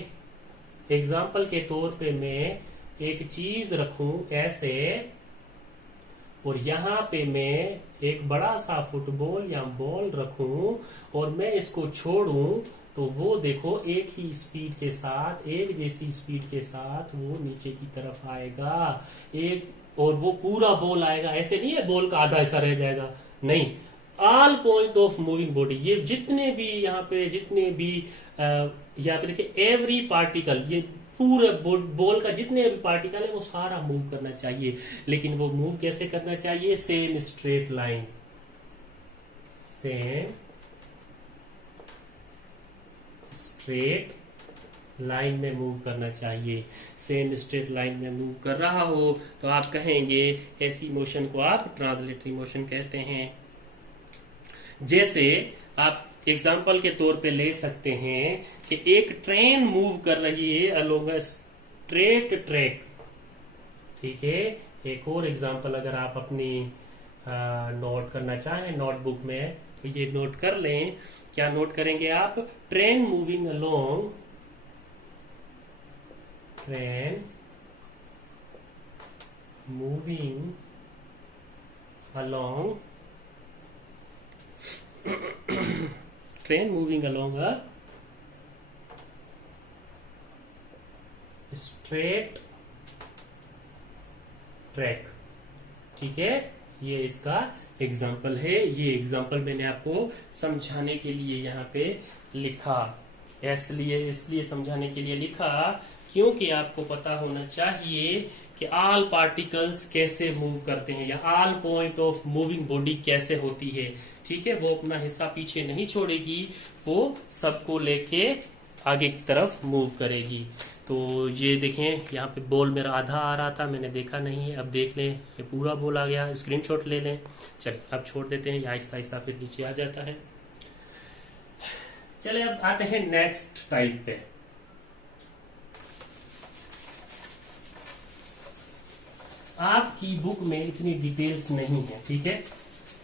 एग्जाम्पल के तौर पे मैं एक चीज रखूं ऐसे, और यहाँ पे मैं एक बड़ा सा फुटबॉल या बॉल रखूं और मैं इसको छोड़ूं, तो वो देखो एक ही स्पीड के साथ, एक जैसी स्पीड के साथ वो नीचे की तरफ आएगा। एक और वो पूरा बॉल आएगा, ऐसे नहीं है बॉल का आधा हिस्सा रह जाएगा, नहीं। All point of moving body, ये जितने भी यहाँ पे जितने भी यहाँ पे देखिए एवरी पार्टिकल, ये पूरे बॉल का जितने भी पार्टिकल है वो सारा मूव करना चाहिए। लेकिन वो मूव कैसे करना चाहिए? Same straight line, same straight line में मूव करना चाहिए। सेम स्ट्रेट लाइन में मूव कर रहा हो तो आप कहेंगे ऐसी मोशन को आप ट्रांसलेटरी मोशन कहते हैं। जैसे आप एग्जाम्पल के तौर पे ले सकते हैं कि एक ट्रेन मूव कर रही है अलोंग अ स्ट्रेट ट्रैक, ठीक है। एक और एग्जाम्पल अगर आप अपनी नोट करना चाहें नोटबुक में तो ये नोट कर लें। क्या नोट करेंगे आप? Train moving along, train moving along train moving along a straight track, ठीक है। ये इसका एग्जाम्पल है। ये एग्जाम्पल मैंने आपको समझाने के लिए यहाँ पे लिखा, इसलिए समझाने के लिए लिखा क्योंकि आपको पता होना चाहिए कि ऑल पार्टिकल्स कैसे मूव करते हैं या all point of moving body कैसे होती है, ठीक है। वो अपना हिस्सा पीछे नहीं छोड़ेगी, वो सबको लेके आगे की तरफ मूव करेगी। तो ये देखें यहाँ पे बॉल मेरा आधा आ रहा था, मैंने देखा नहीं है, अब देख लें ये पूरा बॉल आ गया। स्क्रीनशॉट ले लें। चल अब छोड़ देते हैं, आहिस्ता आहिस्ता फिर नीचे आ जाता है। चले अब आते हैं नेक्स्ट टाइप पे। आपकी बुक में इतनी डिटेल्स नहीं है, ठीक है।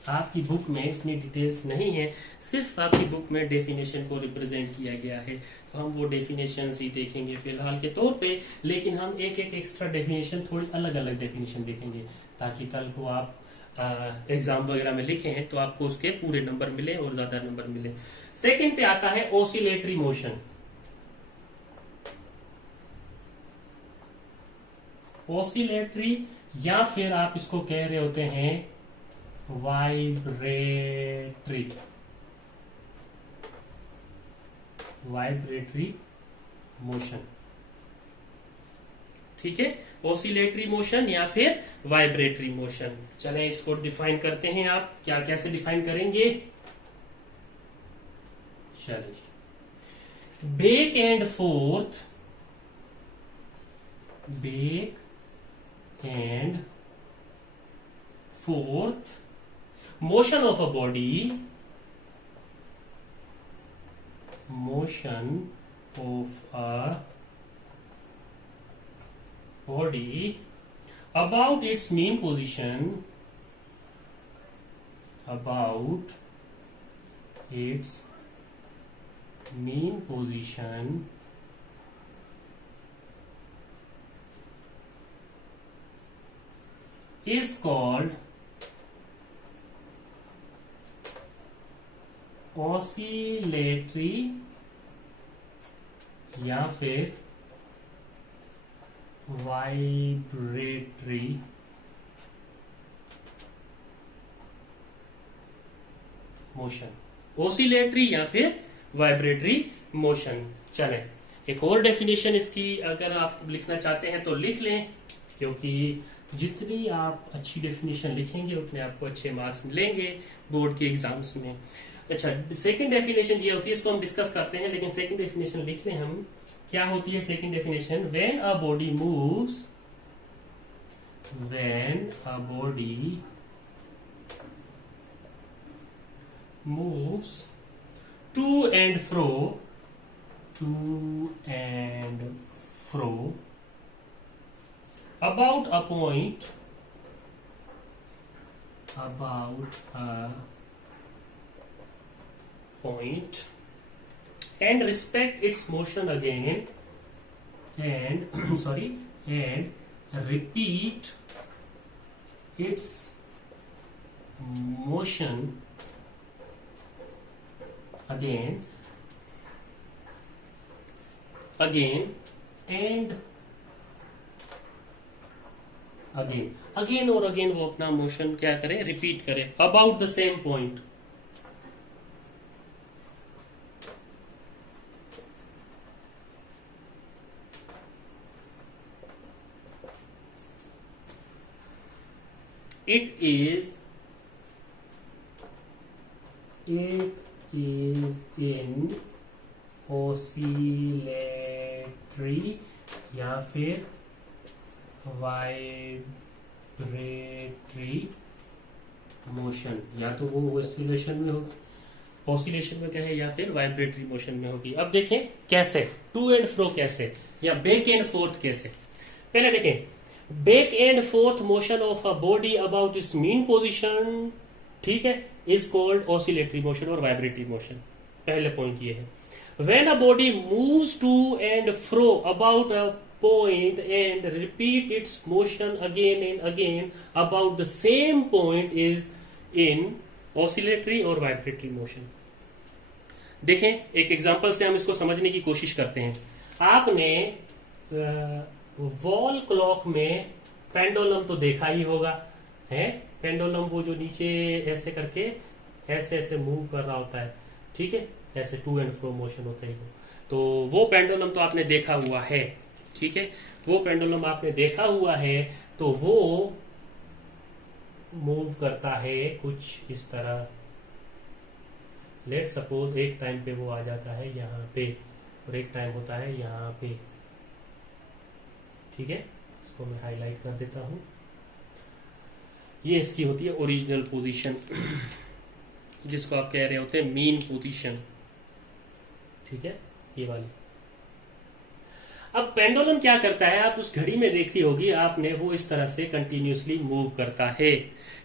आपकी बुक में इतनी डिटेल्स नहीं है, सिर्फ आपकी बुक में डेफिनेशन को रिप्रेजेंट किया गया है। तो हम वो डेफिनेशन ही देखेंगे फिलहाल के तौर पे, लेकिन हम एक एक एक्स्ट्रा डेफिनेशन, थोड़ी अलग अलग डेफिनेशन देखेंगे ताकि कल को आप एग्जाम वगैरह में लिखे हैं तो आपको उसके पूरे नंबर मिले और ज्यादा नंबर मिले। सेकंड पे आता है ऑसिलेटरी मोशन। ऑसिलेटरी या फिर आप इसको कह रहे होते हैं वाइब्रेटरी, वाइब्रेटरी मोशन, ठीक है। ऑसिलेटरी मोशन या फिर वाइब्रेटरी मोशन। चलें इसको डिफाइन करते हैं। आप क्या कैसे डिफाइन करेंगे? चलिए, back and fourth, back and fourth motion of a body, motion of a body about its mean position, about its mean position is called oscillatory या फिर वाइब्रेटरी मोशन। ऑसिलेटरी या फिर वाइब्रेटरी मोशन। चलें एक और definition इसकी अगर आप लिखना चाहते हैं तो लिख लें, क्योंकि जितनी आप अच्छी डेफिनेशन लिखेंगे उतने आपको अच्छे मार्क्स मिलेंगे बोर्ड के एग्जाम्स में। अच्छा, सेकंड डेफिनेशन ये होती है, इसको हम डिस्कस करते हैं, लेकिन सेकंड डेफिनेशन लिख लें हम। क्या होती है second definition? When a body moves, when a body moves to and fro, to and fro about a point, about a point and respect its motion again, and sorry, and repeat its motion again and again और again वो अपना motion क्या करे, repeat करे about the same point. It is in oscillatory या फिर vibratory motion, या तो वो ऑसिलेशन में होगी, ऑसिलेशन में कहे, या फिर वाइब्रेटरी मोशन में होगी। अब देखें कैसे, टू एंड फ्रो कैसे, या बैक एंड फोर्थ कैसे। पहले देखें, back and forth motion of a body about its mean position, ठीक है, इज कॉल्ड ऑसिलेटरी मोशन और वाइब्रेटरी मोशन। पहले पॉइंट ये है, when a body moves to and fro about a point and repeat its motion again and again about the same point is in oscillatory or vibratory motion। देखें एक example से हम इसको समझने की कोशिश करते हैं। आपने वॉल क्लॉक में पेंडुलम तो देखा ही होगा, है पेंडुलम, वो जो नीचे ऐसे करके ऐसे ऐसे मूव कर रहा होता है, ठीक है, ऐसे टू एंड फ्रो मोशन होता है। तो वो पेंडुलम तो आपने देखा हुआ है, ठीक है, वो पेंडुलम आपने देखा हुआ है। तो वो मूव करता है कुछ इस तरह। लेट सपोज एक टाइम पे वो आ जाता है यहाँ पे और एक टाइम होता है यहाँ पे, ठीक है, इसको मैं हाईलाइट कर देता हूं। ये इसकी होती है ओरिजिनल पोजीशन, जिसको आप कह रहे होते हैं मीन पोजीशन, ठीक है, ये वाली। अब पेंडुलम क्या करता है, आप उस घड़ी में देखी होगी आपने, वो इस तरह से कंटिन्यूसली मूव करता है।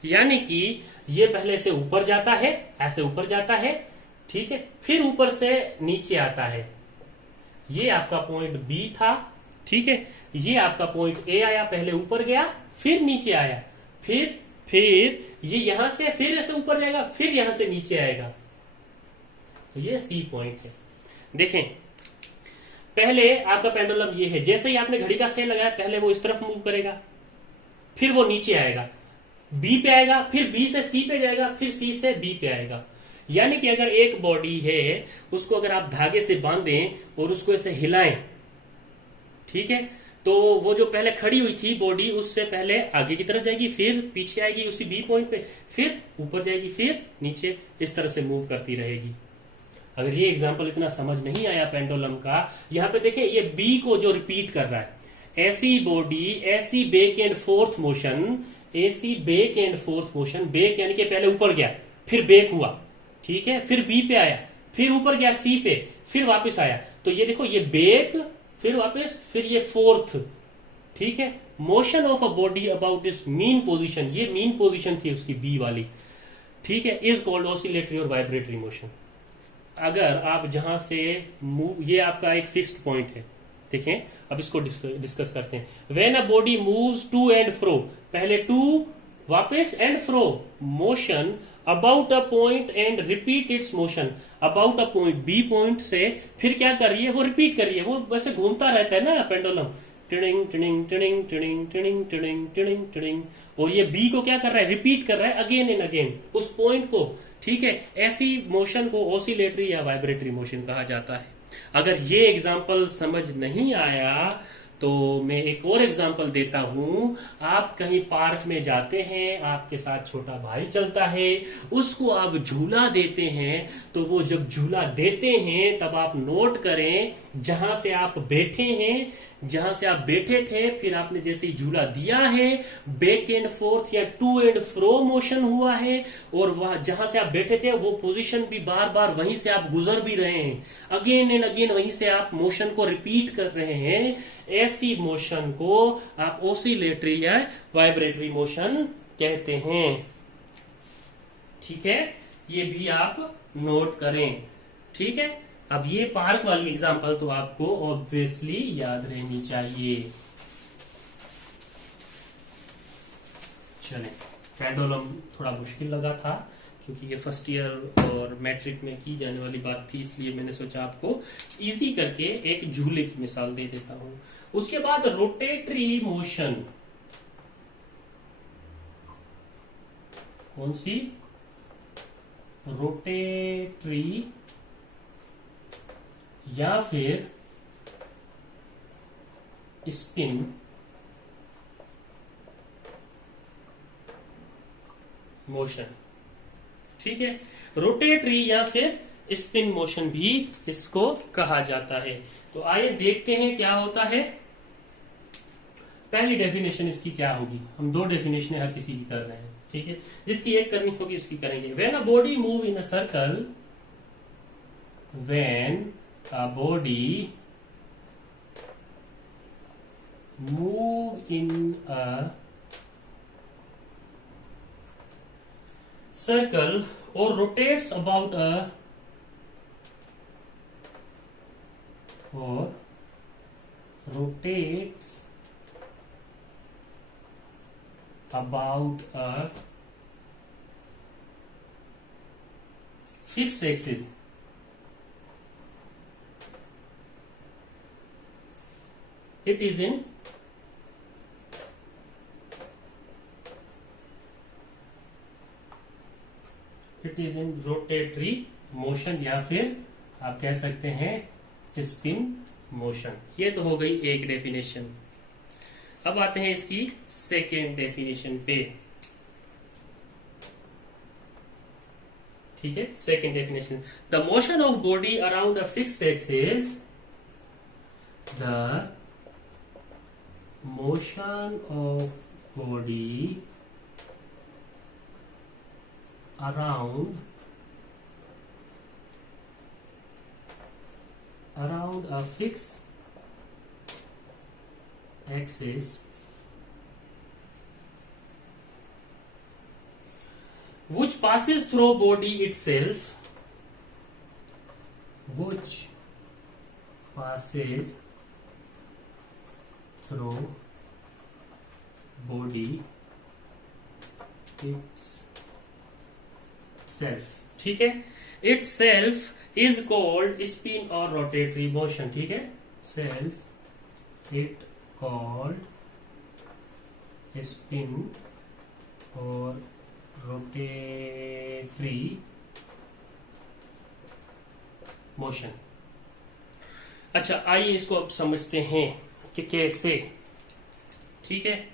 यानी कि ये पहले से ऊपर जाता है, ऐसे ऊपर जाता है, ठीक है, फिर ऊपर से नीचे आता है। ये आपका पॉइंट बी था, ठीक है, ये आपका पॉइंट ए आया, पहले ऊपर गया फिर नीचे आया, फिर ये यहां से फिर ऐसे ऊपर जाएगा, फिर यहां से नीचे आएगा। तो ये सी पॉइंट है। देखें पहले आपका पेंडुलम ये है, जैसे ही आपने घड़ी का सेल लगाया पहले वो इस तरफ मूव करेगा, फिर वो नीचे आएगा, बी पे आएगा, फिर बी से सी पे जाएगा, फिर सी से बी पे आएगा। यानी कि अगर एक बॉडी है, उसको अगर आप धागे से बांधें और उसको ऐसे हिलाएं, ठीक है, तो वो जो पहले खड़ी हुई थी बॉडी, उससे पहले आगे की तरफ जाएगी, फिर पीछे आएगी उसी बी पॉइंट पे, फिर ऊपर जाएगी, फिर नीचे, इस तरह से मूव करती रहेगी। अगर ये एग्जांपल इतना समझ नहीं आया पेंडुलम का, यहां पे देखें ये बी को जो रिपीट कर रहा है, ऐसी बॉडी, ऐसी बैक एंड फोर्थ मोशन, ऐसी back and forth motion, back यानी कि पहले ऊपर गया, फिर बैक हुआ, ठीक है, फिर बी पे आया, फिर ऊपर गया सी पे, फिर वापस आया। तो ये देखो, ये बैक, फिर वापस, फिर ये फोर्थ, ठीक है, motion of a body about this mean position, ये मीन पोजीशन थी उसकी बी वाली, ठीक है, इज कॉल्ड ऑसिलेटरी और वाइब्रेटरी मोशन। अगर आप जहां से मूव, ये आपका एक फिक्स्ड पॉइंट है, देखें अब इसको डिस्कस करते हैं। When a body moves to and fro, पहले टू वापस and fro motion about a point and repeat its motion about a point, B point से फिर क्या कर रही है, वो रिपीट कर रही है, वो वैसे घूमता रहता है ना pendulum, tiding tiding tiding tiding tiding tiding tiding tiding, और ये बी को क्या कर रहा है, रिपीट कर रहा है अगेन एंड अगेन उस पॉइंट को, ठीक है। ऐसी मोशन को ऑसिलेटरी या वाइब्रेटरी मोशन कहा जाता है। अगर ये एग्जांपल समझ नहीं आया तो मैं एक और एग्जांपल देता हूं। आप कहीं पार्क में जाते हैं, आपके साथ छोटा भाई चलता है, उसको आप झूला देते हैं, तो वो जब झूला देते हैं तब आप नोट करें जहां से आप बैठे हैं, जहां से आप बैठे थे, फिर आपने जैसे ही झूला दिया है, बैक एंड फोर्थ या टू एंड फ्रो मोशन हुआ है, और वह जहां से आप बैठे थे वो पोजीशन भी बार बार वहीं से आप गुजर भी रहे हैं, अगेन एंड अगेन वहीं से आप मोशन को रिपीट कर रहे हैं। ऐसी मोशन को आप ऑसिलेटरी या वाइब्रेटरी मोशन कहते हैं, ठीक है, ये भी आप नोट करें, ठीक है। अब ये पार्क वाली एग्जांपल तो आपको ऑब्वियसली याद रहनी चाहिए। चले, पेंडुलम थोड़ा मुश्किल लगा था क्योंकि ये फर्स्ट ईयर और मैट्रिक में की जाने वाली बात थी, इसलिए मैंने सोचा आपको इजी करके एक झूले की मिसाल दे देता हूं। उसके बाद रोटेटरी मोशन, कौन सी? रोटेटरी या फिर स्पिन मोशन। ठीक है, रोटेटरी या फिर स्पिन मोशन भी इसको कहा जाता है। तो आइए देखते हैं क्या होता है। पहली डेफिनेशन इसकी क्या होगी? हम दो डेफिनेशन हर किसी की कर रहे हैं, ठीक है, जिसकी एक करनी होगी उसकी करेंगे। When a body move in a circle, when a body move in a circle or rotates about a fixed axis, it is in rotatory motion या फिर आप कह सकते हैं स्पिन मोशन। ये तो हो गई एक डेफिनेशन। अब आते हैं इसकी सेकेंड डेफिनेशन पे। ठीक है, second definition, the motion of body around a fixed axis, the motion of body around a fixed axis which passes through body itself, which passes through body itself। ठीक है, itself is called spin or rotatory motion। ठीक है, self it called spin or rotatory motion। अच्छा, आइए इसको अब समझते हैं कि कैसे। ठीक है,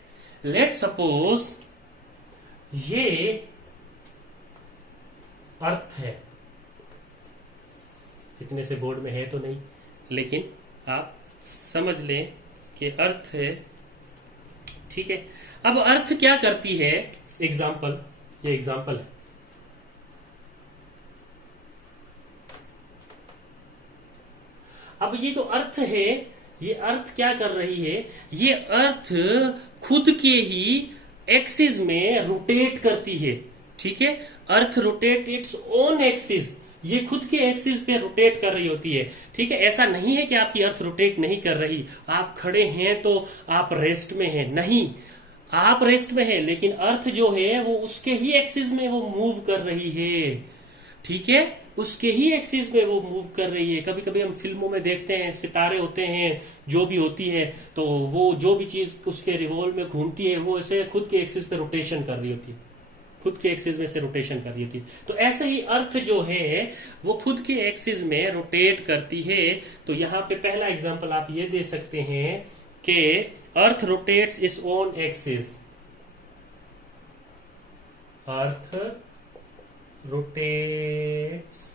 लेट सपोज ये अर्थ है, इतने से बोर्ड में है तो नहीं, लेकिन आप समझ लें कि अर्थ है। ठीक है, अब अर्थ क्या करती है? एग्जाम्पल, ये एग्जाम्पल है। अब ये जो अर्थ है, ये अर्थ क्या कर रही है? ये अर्थ खुद के ही एक्सिस में रोटेट करती है। ठीक है, earth rotate its own axis, ये खुद के एक्सिस पे रोटेट कर रही होती है। ठीक है, ऐसा नहीं है कि आपकी अर्थ रोटेट नहीं कर रही, आप खड़े हैं तो आप रेस्ट में हैं, नहीं, आप रेस्ट में हैं, लेकिन अर्थ जो है वो उसके ही एक्सिस में वो मूव कर रही है। ठीक है, उसके ही एक्सिस में वो मूव कर रही है। कभी कभी हम फिल्मों में देखते हैं, सितारे होते हैं, जो भी होती है, तो वो जो भी चीज उसके रिवॉल्व में घूमती है वो ऐसे खुद के एक्सिस पे रोटेशन कर रही होती है, खुद के एक्सिस में से रोटेशन कर रही होती है। तो ऐसे ही अर्थ जो है वो खुद के एक्सिस में रोटेट करती है। तो यहाँ पे पहला एग्जांपल आप ये दे सकते हैं कि अर्थ rotates its own axis, earth rotates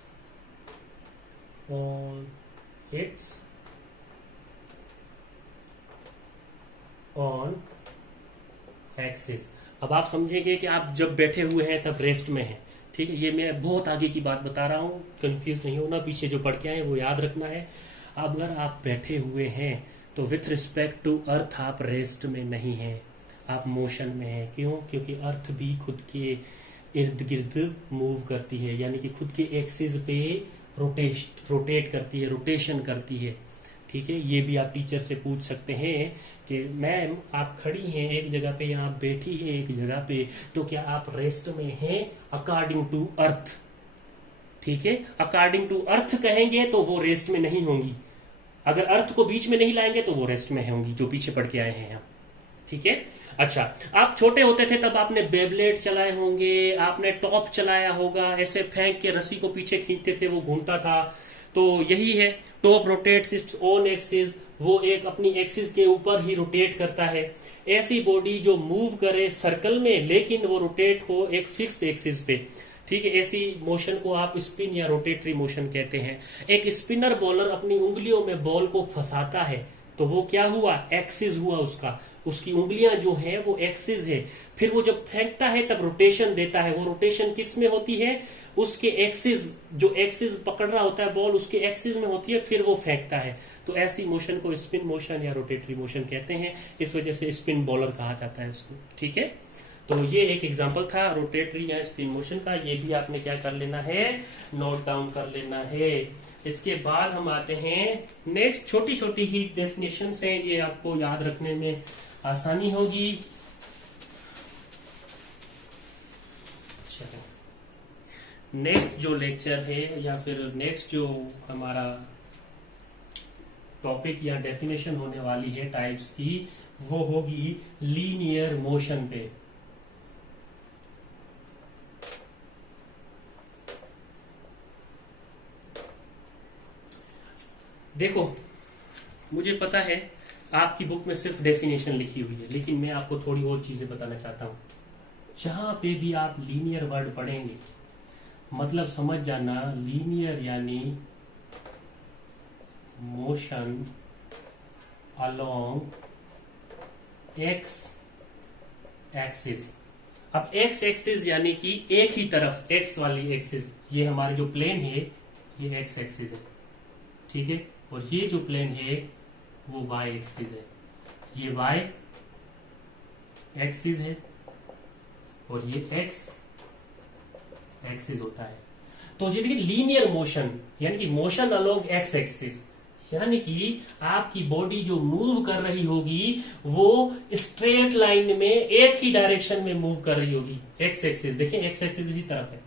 on it's on axis. अब आप समझेंगे कि आप जब बैठे हुए हैं तब रेस्ट में हैं। ठीक है, ये मैं बहुत आगे की बात बता रहा हूँ, कंफ्यूज नहीं होना, पीछे जो पढ़ के आए वो याद रखना है। अगर आप बैठे हुए हैं तो विथ रिस्पेक्ट टू अर्थ आप रेस्ट में नहीं हैं, आप मोशन में हैं। क्यों? क्योंकि अर्थ भी खुद के इर्द गिर्द मूव करती है, यानी कि खुद के एक्सिस पे रोटेट करती है, रोटेशन करती है। ठीक है, ये भी आप टीचर से पूछ सकते हैं कि मैम आप खड़ी हैं एक जगह पे या आप बैठी हैं एक जगह पे, तो क्या आप रेस्ट में हैं अकॉर्डिंग टू अर्थ। ठीक है, अकॉर्डिंग टू अर्थ कहेंगे तो वो रेस्ट में नहीं होंगी, अगर अर्थ को बीच में नहीं लाएंगे तो वो रेस्ट में होंगी, जो पीछे पढ़ के आए हैं हम। ठीक है, अच्छा, आप छोटे होते थे तब आपने बेबलेट चलाए होंगे, आपने टॉप चलाया होगा, ऐसे फेंक के रस्सी को पीछे खींचते थे, वो घूमता था। तो यही है, top rotates its own axis, वो एक अपनी एक्सिस के ऊपर ही रोटेट करता है। ऐसी बॉडी जो मूव करे सर्कल में लेकिन वो रोटेट हो एक फिक्स्ड एक्सिस पे, ठीक है, ऐसी मोशन को आप स्पिन या रोटेटरी मोशन कहते हैं। एक स्पिनर बॉलर अपनी उंगलियों में बॉल को फंसाता है तो वो क्या हुआ, एक्सिस हुआ उसका, उसकी उंगलियां जो है वो एक्सिस है। फिर वो जब फेंकता है तब रोटेशन देता है, वो रोटेशन किस में होती है, उसके एक्सिस, जो एक्सिस पकड़ रहा होता है बॉल उसके एक्सिस में होती है, फिर वो फेंकता है। तो ऐसी मोशन को स्पिन मोशन या रोटेटरी मोशन कहते हैं, इस वजह से स्पिन बॉलर कहा जाता है उसको। ठीक है, तो ये एक एग्जांपल था रोटेटरी या स्पिन मोशन का, ये भी आपने क्या कर लेना है, नोट डाउन कर लेना है। इसके बाद हम आते हैं नेक्स्ट, छोटी छोटी ही डेफिनेशंस हैं, ये आपको याद रखने में आसानी होगी। नेक्स्ट जो लेक्चर है या फिर नेक्स्ट जो हमारा टॉपिक या डेफिनेशन होने वाली है टाइप्स की, वो होगी लीनियर मोशन पे। देखो, मुझे पता है आपकी बुक में सिर्फ डेफिनेशन लिखी हुई है, लेकिन मैं आपको थोड़ी और चीजें बताना चाहता हूं। जहां पे भी आप लीनियर वर्ड पढ़ेंगे, मतलब समझ जाना, लीनियर यानी मोशन अलोंग एक्स एक्सिस। अब एक्स एक्सिस यानी कि एक ही तरफ, एक्स वाली एक्सिस, ये हमारे जो प्लेन है ये एक्स एक्सिस है। ठीक है, और ये जो प्लेन है वो वाई एक्सिस है, ये वाई एक्सिस है और ये एक्स एक्सिस होता है। तो ये देखिए लीनियर मोशन यानी कि मोशन अलोंग एक्स एक्सिस, यानी कि आपकी बॉडी जो मूव कर रही होगी वो स्ट्रेट लाइन में एक ही डायरेक्शन में मूव कर रही होगी। एक्स एक्सिस देखिए, एक्स एक्सिस इसी तरफ है,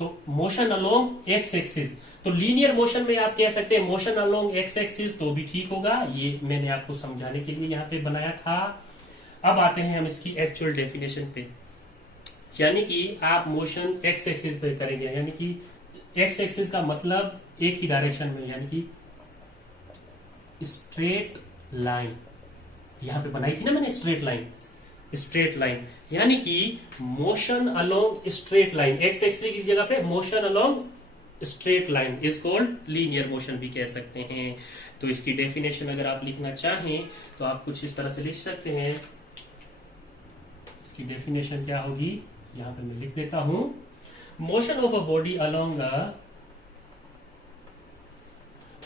तो मोशन अलोंग एक्स एक्सिस। तो लीनियर मोशन में आप कह सकते हैं मोशन अलोंग एक्स एक्सिस, तो भी ठीक होगा, ये मैंने आपको समझाने के लिए यहाँ पे बनाया था। अब आते हैं हम इसकी एक्चुअल डेफिनेशन पे, यानी कि आप मोशन एक्स एक्सिस पे करेंगे, यानी कि एक्स एक्सिस का मतलब एक ही डायरेक्शन में, यानी कि स्ट्रेट लाइन, यहां पे बनाई थी ना मैंने स्ट्रेट लाइन, स्ट्रेट लाइन यानी कि motion along straight line, x axis की जगह पे motion along straight line is called linear motion भी कह सकते हैं। तो इसकी डेफिनेशन अगर आप लिखना चाहें तो आप कुछ इस तरह से लिख सकते हैं। इसकी डेफिनेशन क्या होगी, यहां पे मैं लिख देता हूं, motion of a body along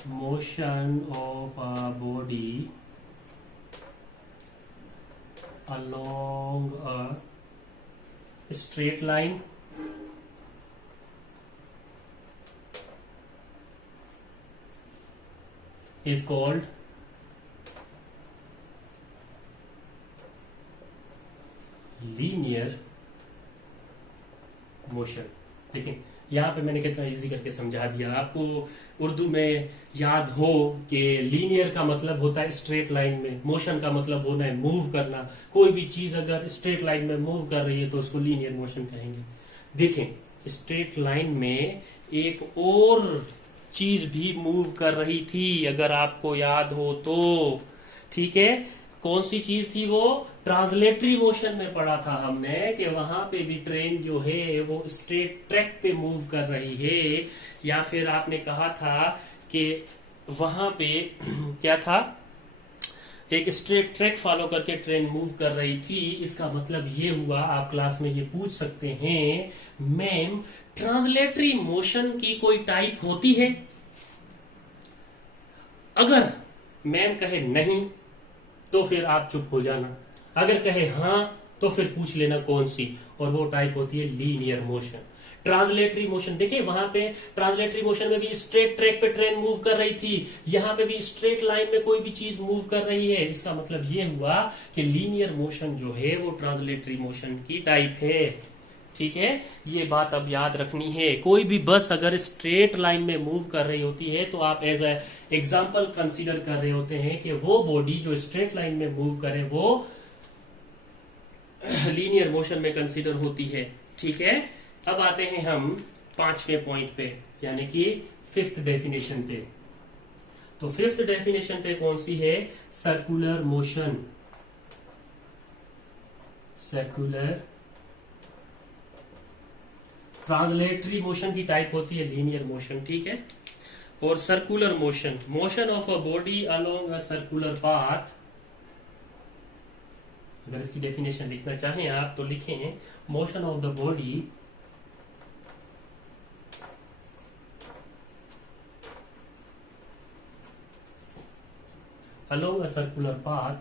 motion of a body along a straight line is called linear motion। देखिए यहाँ पे मैंने कितना इजी करके समझा दिया आपको। उर्दू में याद हो कि लीनियर का मतलब होता है स्ट्रेट लाइन में, मोशन का मतलब होना है मूव करना। कोई भी चीज अगर स्ट्रेट लाइन में मूव कर रही है तो उसको लीनियर मोशन कहेंगे। देखें, स्ट्रेट लाइन में एक और चीज भी मूव कर रही थी, अगर आपको याद हो तो। ठीक है, कौन सी चीज थी वो? ट्रांसलेटरी मोशन में पढ़ा था हमने कि वहां पे भी ट्रेन जो है वो स्ट्रेट ट्रैक पे मूव कर रही है, या फिर आपने कहा था कि वहां पे क्या था, एक स्ट्रेट ट्रैक फॉलो करके ट्रेन मूव कर रही थी। इसका मतलब ये हुआ, आप क्लास में ये पूछ सकते हैं, मैम ट्रांसलेटरी मोशन की कोई टाइप होती है? अगर मैम कहे नहीं तो फिर आप चुप हो जाना, अगर कहे हाँ तो फिर पूछ लेना कौन सी, और वो टाइप होती है लीनियर मोशन। ट्रांसलेटरी मोशन, देखिए वहां पे ट्रांसलेटरी मोशन में भी स्ट्रेट ट्रैक पे ट्रेन मूव कर रही थी, यहां पे भी स्ट्रेट लाइन में कोई भी चीज मूव कर रही है। इसका मतलब ये हुआ कि लीनियर मोशन जो है वो ट्रांसलेटरी मोशन की टाइप है। ठीक है, ये बात अब याद रखनी है। कोई भी बस अगर स्ट्रेट लाइन में मूव कर रही होती है तो आप एज ए एग्जाम्पल कंसीडर कर रहे होते हैं कि वो बॉडी जो स्ट्रेट लाइन में मूव करे वो लीनियर मोशन में कंसीडर होती है। ठीक है, अब आते हैं हम 5वें पॉइंट पे, यानी कि 5th डेफिनेशन पे। तो 5th डेफिनेशन पे कौन सी है? Circular motion. Circular translatory motion की टाइप होती है लीनियर मोशन। ठीक है, और circular motion, motion of a body along a circular path. अगर इसकी डेफिनेशन लिखना चाहें आप तो लिखें, motion of the body along a circular path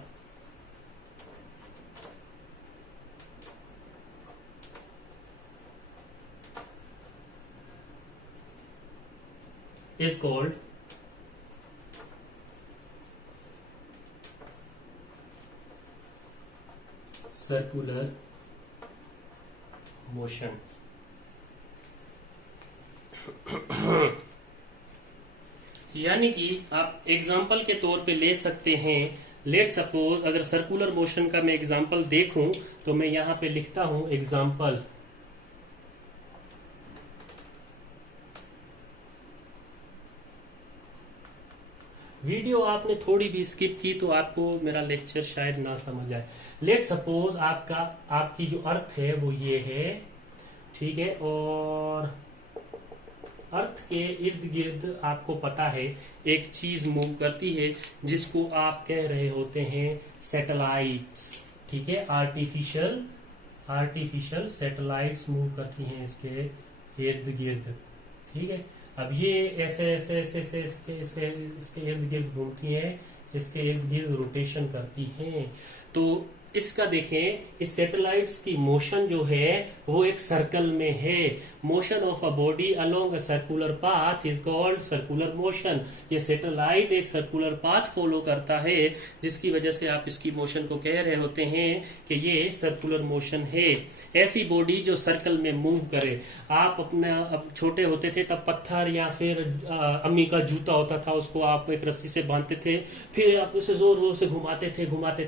is called circular motion। यानी कि आप एग्जाम्पल के तौर पे ले सकते हैं। लेट सपोज अगर सर्कुलर मोशन का मैं एग्जाम्पल देखूं तो मैं यहां पे लिखता हूं एग्जाम्पल। वीडियो आपने थोड़ी भी स्किप की तो आपको मेरा लेक्चर शायद ना समझ आए। लेट सपोज आपकी जो अर्थ है वो ये है, ठीक है, और अर्थ के इर्द गिर्द आपको पता है एक चीज मूव करती है जिसको आप कह रहे होते हैं सैटेलाइट्स। ठीक है, आर्टिफिशियल सैटेलाइट्स मूव करती हैं इसके इर्द गिर्द। ठीक है, अब ये ऐसे ऐसे ऐसे ऐसे इसके इर्द गिर्द घूमती हैं, इसके इर्द गिर्द रोटेशन करती हैं। तो इसका देखें, इस सैटेलाइट्स की मोशन जो है वो एक सर्कल में है। Motion of a body along a circular path is called circular motion. ये सैटेलाइट एक सर्कुलर पाथ फॉलो करता है, जिसकी वजह से आप इसकी मोशन को कह रहे होते हैं कि ये सर्कुलर मोशन है। ऐसी बॉडी जो सर्कल में मूव करे। आप अपना अब छोटे होते थे तब पत्थर या फिर अम्मी का जूता होता था, उसको आप एक रस्सी से बांधते थे, फिर आप उसे जोर जोर से घुमाते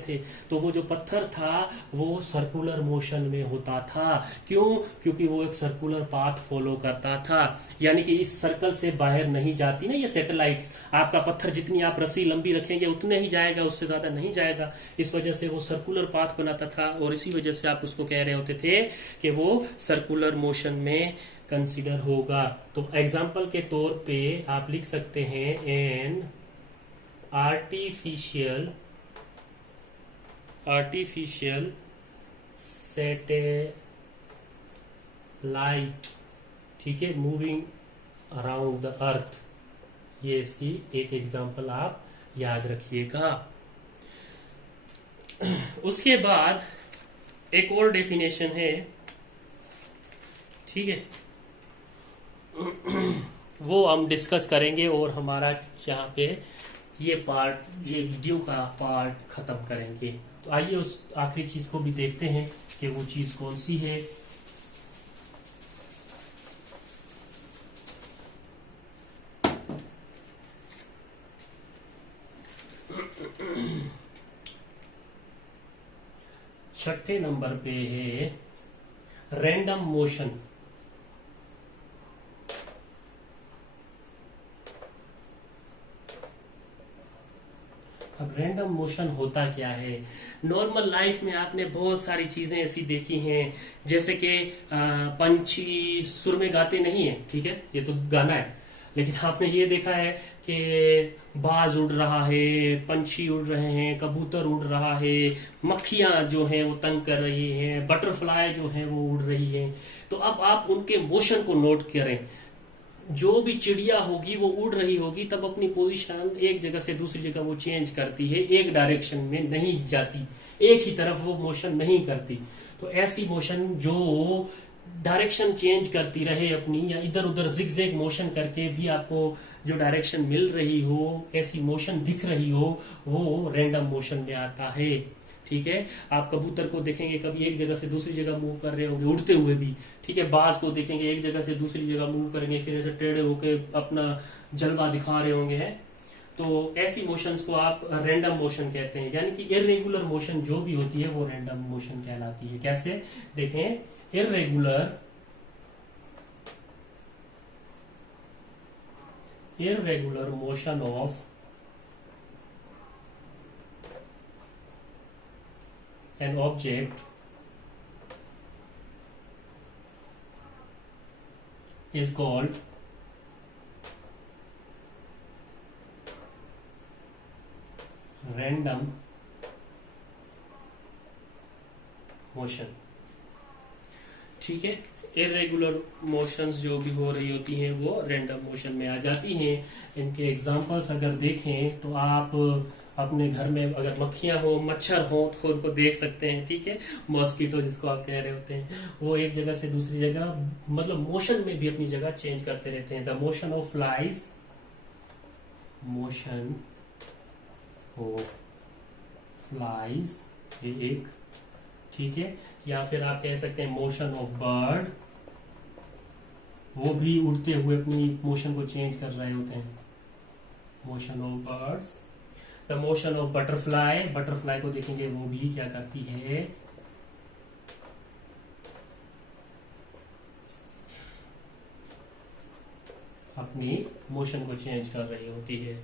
थे तो वो जो पत्थर था वो सर्कुलर मोशन में होता था। क्यों? क्योंकि वो एक सर्कुलर पाथ फॉलो करता था, यानी कि इस सर्कल से बाहर नहीं जाती ना ये सैटेलाइट्स। आपका पत्थर जितनी आप रस्सी लंबी रखेंगे उतने ही जाएगा, उससे ज्यादा नहीं जाएगा। इस वजह से वो सर्कुलर पाथ बनाता था, और इसी वजह से आप उसको कह रहे होते थे कि वो सर्कुलर मोशन में कंसीडर होगा। तो एग्जाम्पल के तौर पे आप लिख सकते हैं एन आर्टिफिशियल सैटेलाइट, ठीक है, मूविंग अराउंड द अर्थ। ये इसकी एक एग्जांपल आप याद रखिएगा। उसके बाद एक और डेफिनेशन है, ठीक है, वो हम डिस्कस करेंगे और हमारा यहाँ पे ये वीडियो का पार्ट खत्म करेंगे। तो आइए उस आखिरी चीज को भी देखते हैं कि वो चीज कौन सी है। छठे नंबर पे है रैंडम मोशन। अब रैंडम मोशन होता क्या है? नॉर्मल लाइफ में आपने बहुत सारी चीजें ऐसी देखी हैं, जैसे कि पंछी सुर में गाते नहीं है, ठीक है, ये तो गाना है, लेकिन आपने ये देखा है कि बाज उड़ रहा है, पंछी उड़ रहे हैं, कबूतर उड़ रहा है, मक्खियां जो हैं वो तंग कर रही हैं, बटरफ्लाई जो है वो उड़ रही हैं। तो अब आप उनके मोशन को नोट करें। जो भी चिड़िया होगी वो उड़ रही होगी तब अपनी पोजीशन एक जगह से दूसरी जगह वो चेंज करती है, एक डायरेक्शन में नहीं जाती, एक ही तरफ वो मोशन नहीं करती। तो ऐसी मोशन जो डायरेक्शन चेंज करती रहे अपनी, या इधर उधर जिगजैग मोशन करके भी आपको जो डायरेक्शन मिल रही हो, ऐसी मोशन दिख रही हो, वो रैंडम मोशन में आता है। ठीक है, आप कबूतर को देखेंगे कभी एक जगह से दूसरी जगह मूव कर रहे होंगे उड़ते हुए भी। ठीक है, बाज को देखेंगे एक जगह से दूसरी जगह मूव करेंगे, फिर ऐसे टेढ़े होके अपना जलवा दिखा रहे होंगे है। तो ऐसी मोशंस को आप रैंडम मोशन कहते हैं, यानी कि इरेगुलर मोशन जो भी होती है वो रैंडम मोशन कहलाती है। कैसे देखें, irregular motion of an object is called random motion। ठीक है, इरेगुलर मोशंस जो भी हो रही होती हैं वो रैंडम मोशन में आ जाती हैं। इनके एग्जांपल्स अगर देखें तो आप अपने घर में अगर मक्खियां हो, मच्छर हो, तो उनको देख सकते हैं। ठीक है, मॉस्किटो जिसको आप कह रहे होते हैं, वो एक जगह से दूसरी जगह मतलब मोशन में भी अपनी जगह चेंज करते रहते हैं। The motion of flies, motion of flies ये एक, ठीक है। या फिर आप कह सकते हैं मोशन ऑफ बर्ड, वो भी उड़ते हुए अपनी मोशन को चेंज कर रहे होते हैं, motion of birds. The motion of butterfly, butterfly को देखेंगे वो भी क्या करती है, अपनी मोशन को चेंज कर रही होती है।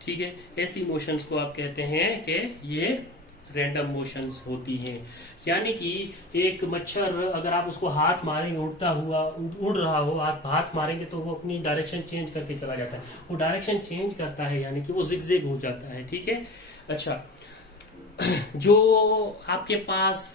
ठीक है, ऐसी मोशंस को आप कहते हैं कि ये रैंडम मोशंस होती हैं। यानी कि एक मच्छर अगर आप उसको हाथ मारेंगे, उड़ता हुआ उड़ रहा हो, आप हाथ मारेंगे तो वो अपनी डायरेक्शन चेंज करके चला जाता है। वो डायरेक्शन चेंज करता है यानी कि वो जिगजैग हो जाता है। ठीक है, अच्छा, जो आपके पास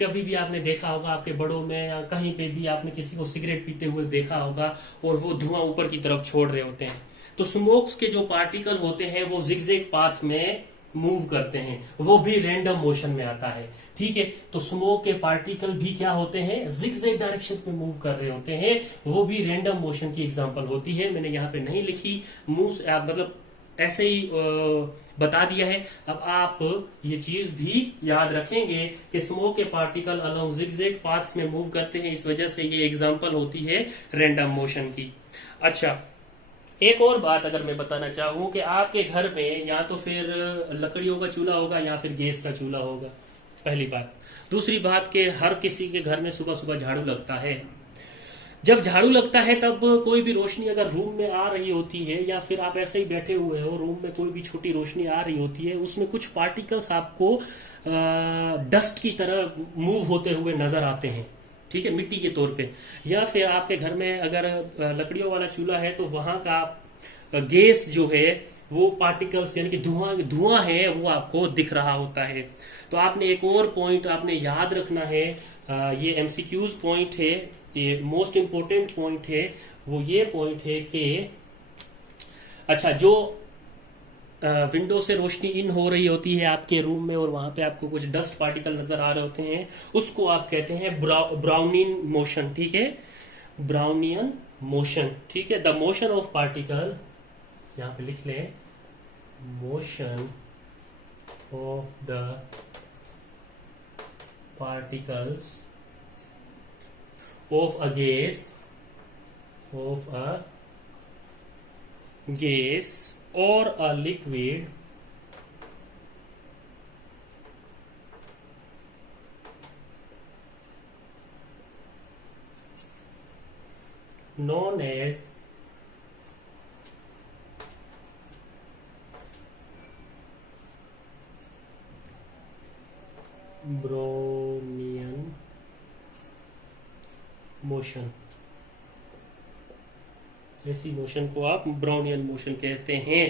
कभी भी आपने देखा होगा, आपके बड़ों में या कहीं पे भी आपने किसी को सिगरेट पीते हुए देखा होगा और वो धुआं ऊपर की तरफ छोड़ रहे होते हैं, तो स्मोक्स के जो पार्टिकल होते हैं वो जिगजैग पाथ में मूव करते हैं, वो भी रैंडम मोशन में आता है। ठीक है, तो स्मोक के पार्टिकल भी क्या होते हैं, जिगजैग डायरेक्शन में मूव कर रहे होते हैं, वो भी रैंडम मोशन की एग्जांपल होती है। मैंने यहाँ पे नहीं लिखी, मूव मतलब ऐसे ही बता दिया है। अब आप ये चीज भी याद रखेंगे कि स्मोक के पार्टिकल अलोंग जिगजैग पाथ्स में मूव करते हैं, इस वजह से ये एग्जांपल होती है रैंडम मोशन की। अच्छा, एक और बात अगर मैं बताना चाहूँ कि आपके घर में या तो फिर लकड़ियों का चूल्हा होगा या फिर गैस का चूल्हा होगा, पहली बात। दूसरी बात कि हर किसी के घर में सुबह सुबह झाड़ू लगता है। जब झाड़ू लगता है तब कोई भी रोशनी अगर रूम में आ रही होती है, या फिर आप ऐसे ही बैठे हुए हो, रूम में कोई भी छोटी रोशनी आ रही होती है, उसमें कुछ पार्टिकल्स आपको डस्ट की तरह मूव होते हुए नजर आते हैं। ठीक है, मिट्टी के तौर पे। या फिर आपके घर में अगर लकड़ियों वाला चूल्हा है तो वहां का गैस जो है वो पार्टिकल्स यानी कि धुआं है वो आपको दिख रहा होता है। तो आपने एक और पॉइंट आपने याद रखना है, ये एमसीक्यूज पॉइंट है, ये मोस्ट इंपोर्टेंट पॉइंट है। वो ये पॉइंट है कि अच्छा, जो विंडो से रोशनी इन हो रही होती है आपके रूम में और वहां पे आपको कुछ डस्ट पार्टिकल नजर आ रहे होते हैं, उसको आप कहते हैं ब्राउनियन मोशन। ठीक है, ब्राउनियन मोशन। ठीक है, द मोशन ऑफ पार्टिकल, यहां पे लिख लें, motion of the particles of a gas or a liquid known as Brownian motion। ऐसी मोशन को आप ब्राउनियन मोशन कहते हैं।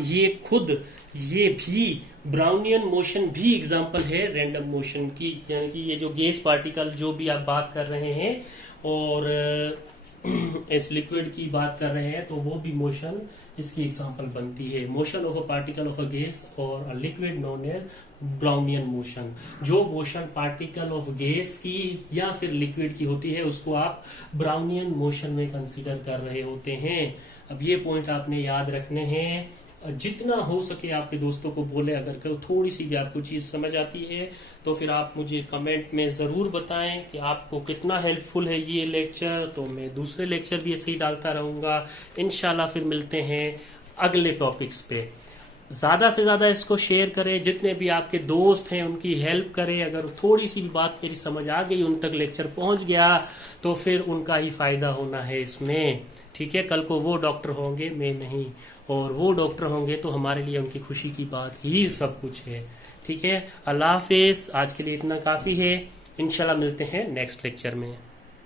ये खुद ये भी ब्राउनियन मोशन भी एग्जांपल है रैंडम मोशन की, यानी कि ये जो गैस पार्टिकल जो भी आप बात कर रहे हैं और इस लिक्विड की बात कर रहे हैं तो वो भी मोशन इसकी एग्जांपल बनती है। Motion of a particle of a gas और a liquid known as Brownian motion. जो मोशन पार्टिकल ऑफ गैस की या फिर लिक्विड की होती है उसको आप ब्राउनियन मोशन में कंसीडर कर रहे होते हैं। अब ये पॉइंट आपने याद रखने हैं। जितना हो सके आपके दोस्तों को बोले, अगर थोड़ी सी भी आपको चीज समझ आती है तो फिर आप मुझे कमेंट में जरूर बताएं कि आपको कितना हेल्पफुल है ये लेक्चर। तो मैं दूसरे लेक्चर भी ऐसे ही डालता रहूंगा इंशाल्लाह। फिर मिलते हैं अगले टॉपिक्स पे। ज्यादा से ज्यादा इसको शेयर करें, जितने भी आपके दोस्त हैं उनकी हेल्प करें। अगर थोड़ी सी भी बात मेरी समझ आ गई, उन तक लेक्चर पहुंच गया तो फिर उनका ही फायदा होना है इसमें। ठीक है, कल को वो डॉक्टर होंगे, मैं नहीं, और वो डॉक्टर होंगे तो हमारे लिए उनकी खुशी की बात ही सब कुछ है। ठीक है, अल्लाह हाफिज। आज के लिए इतना काफी है, इंशाल्लाह मिलते हैं नेक्स्ट लेक्चर में।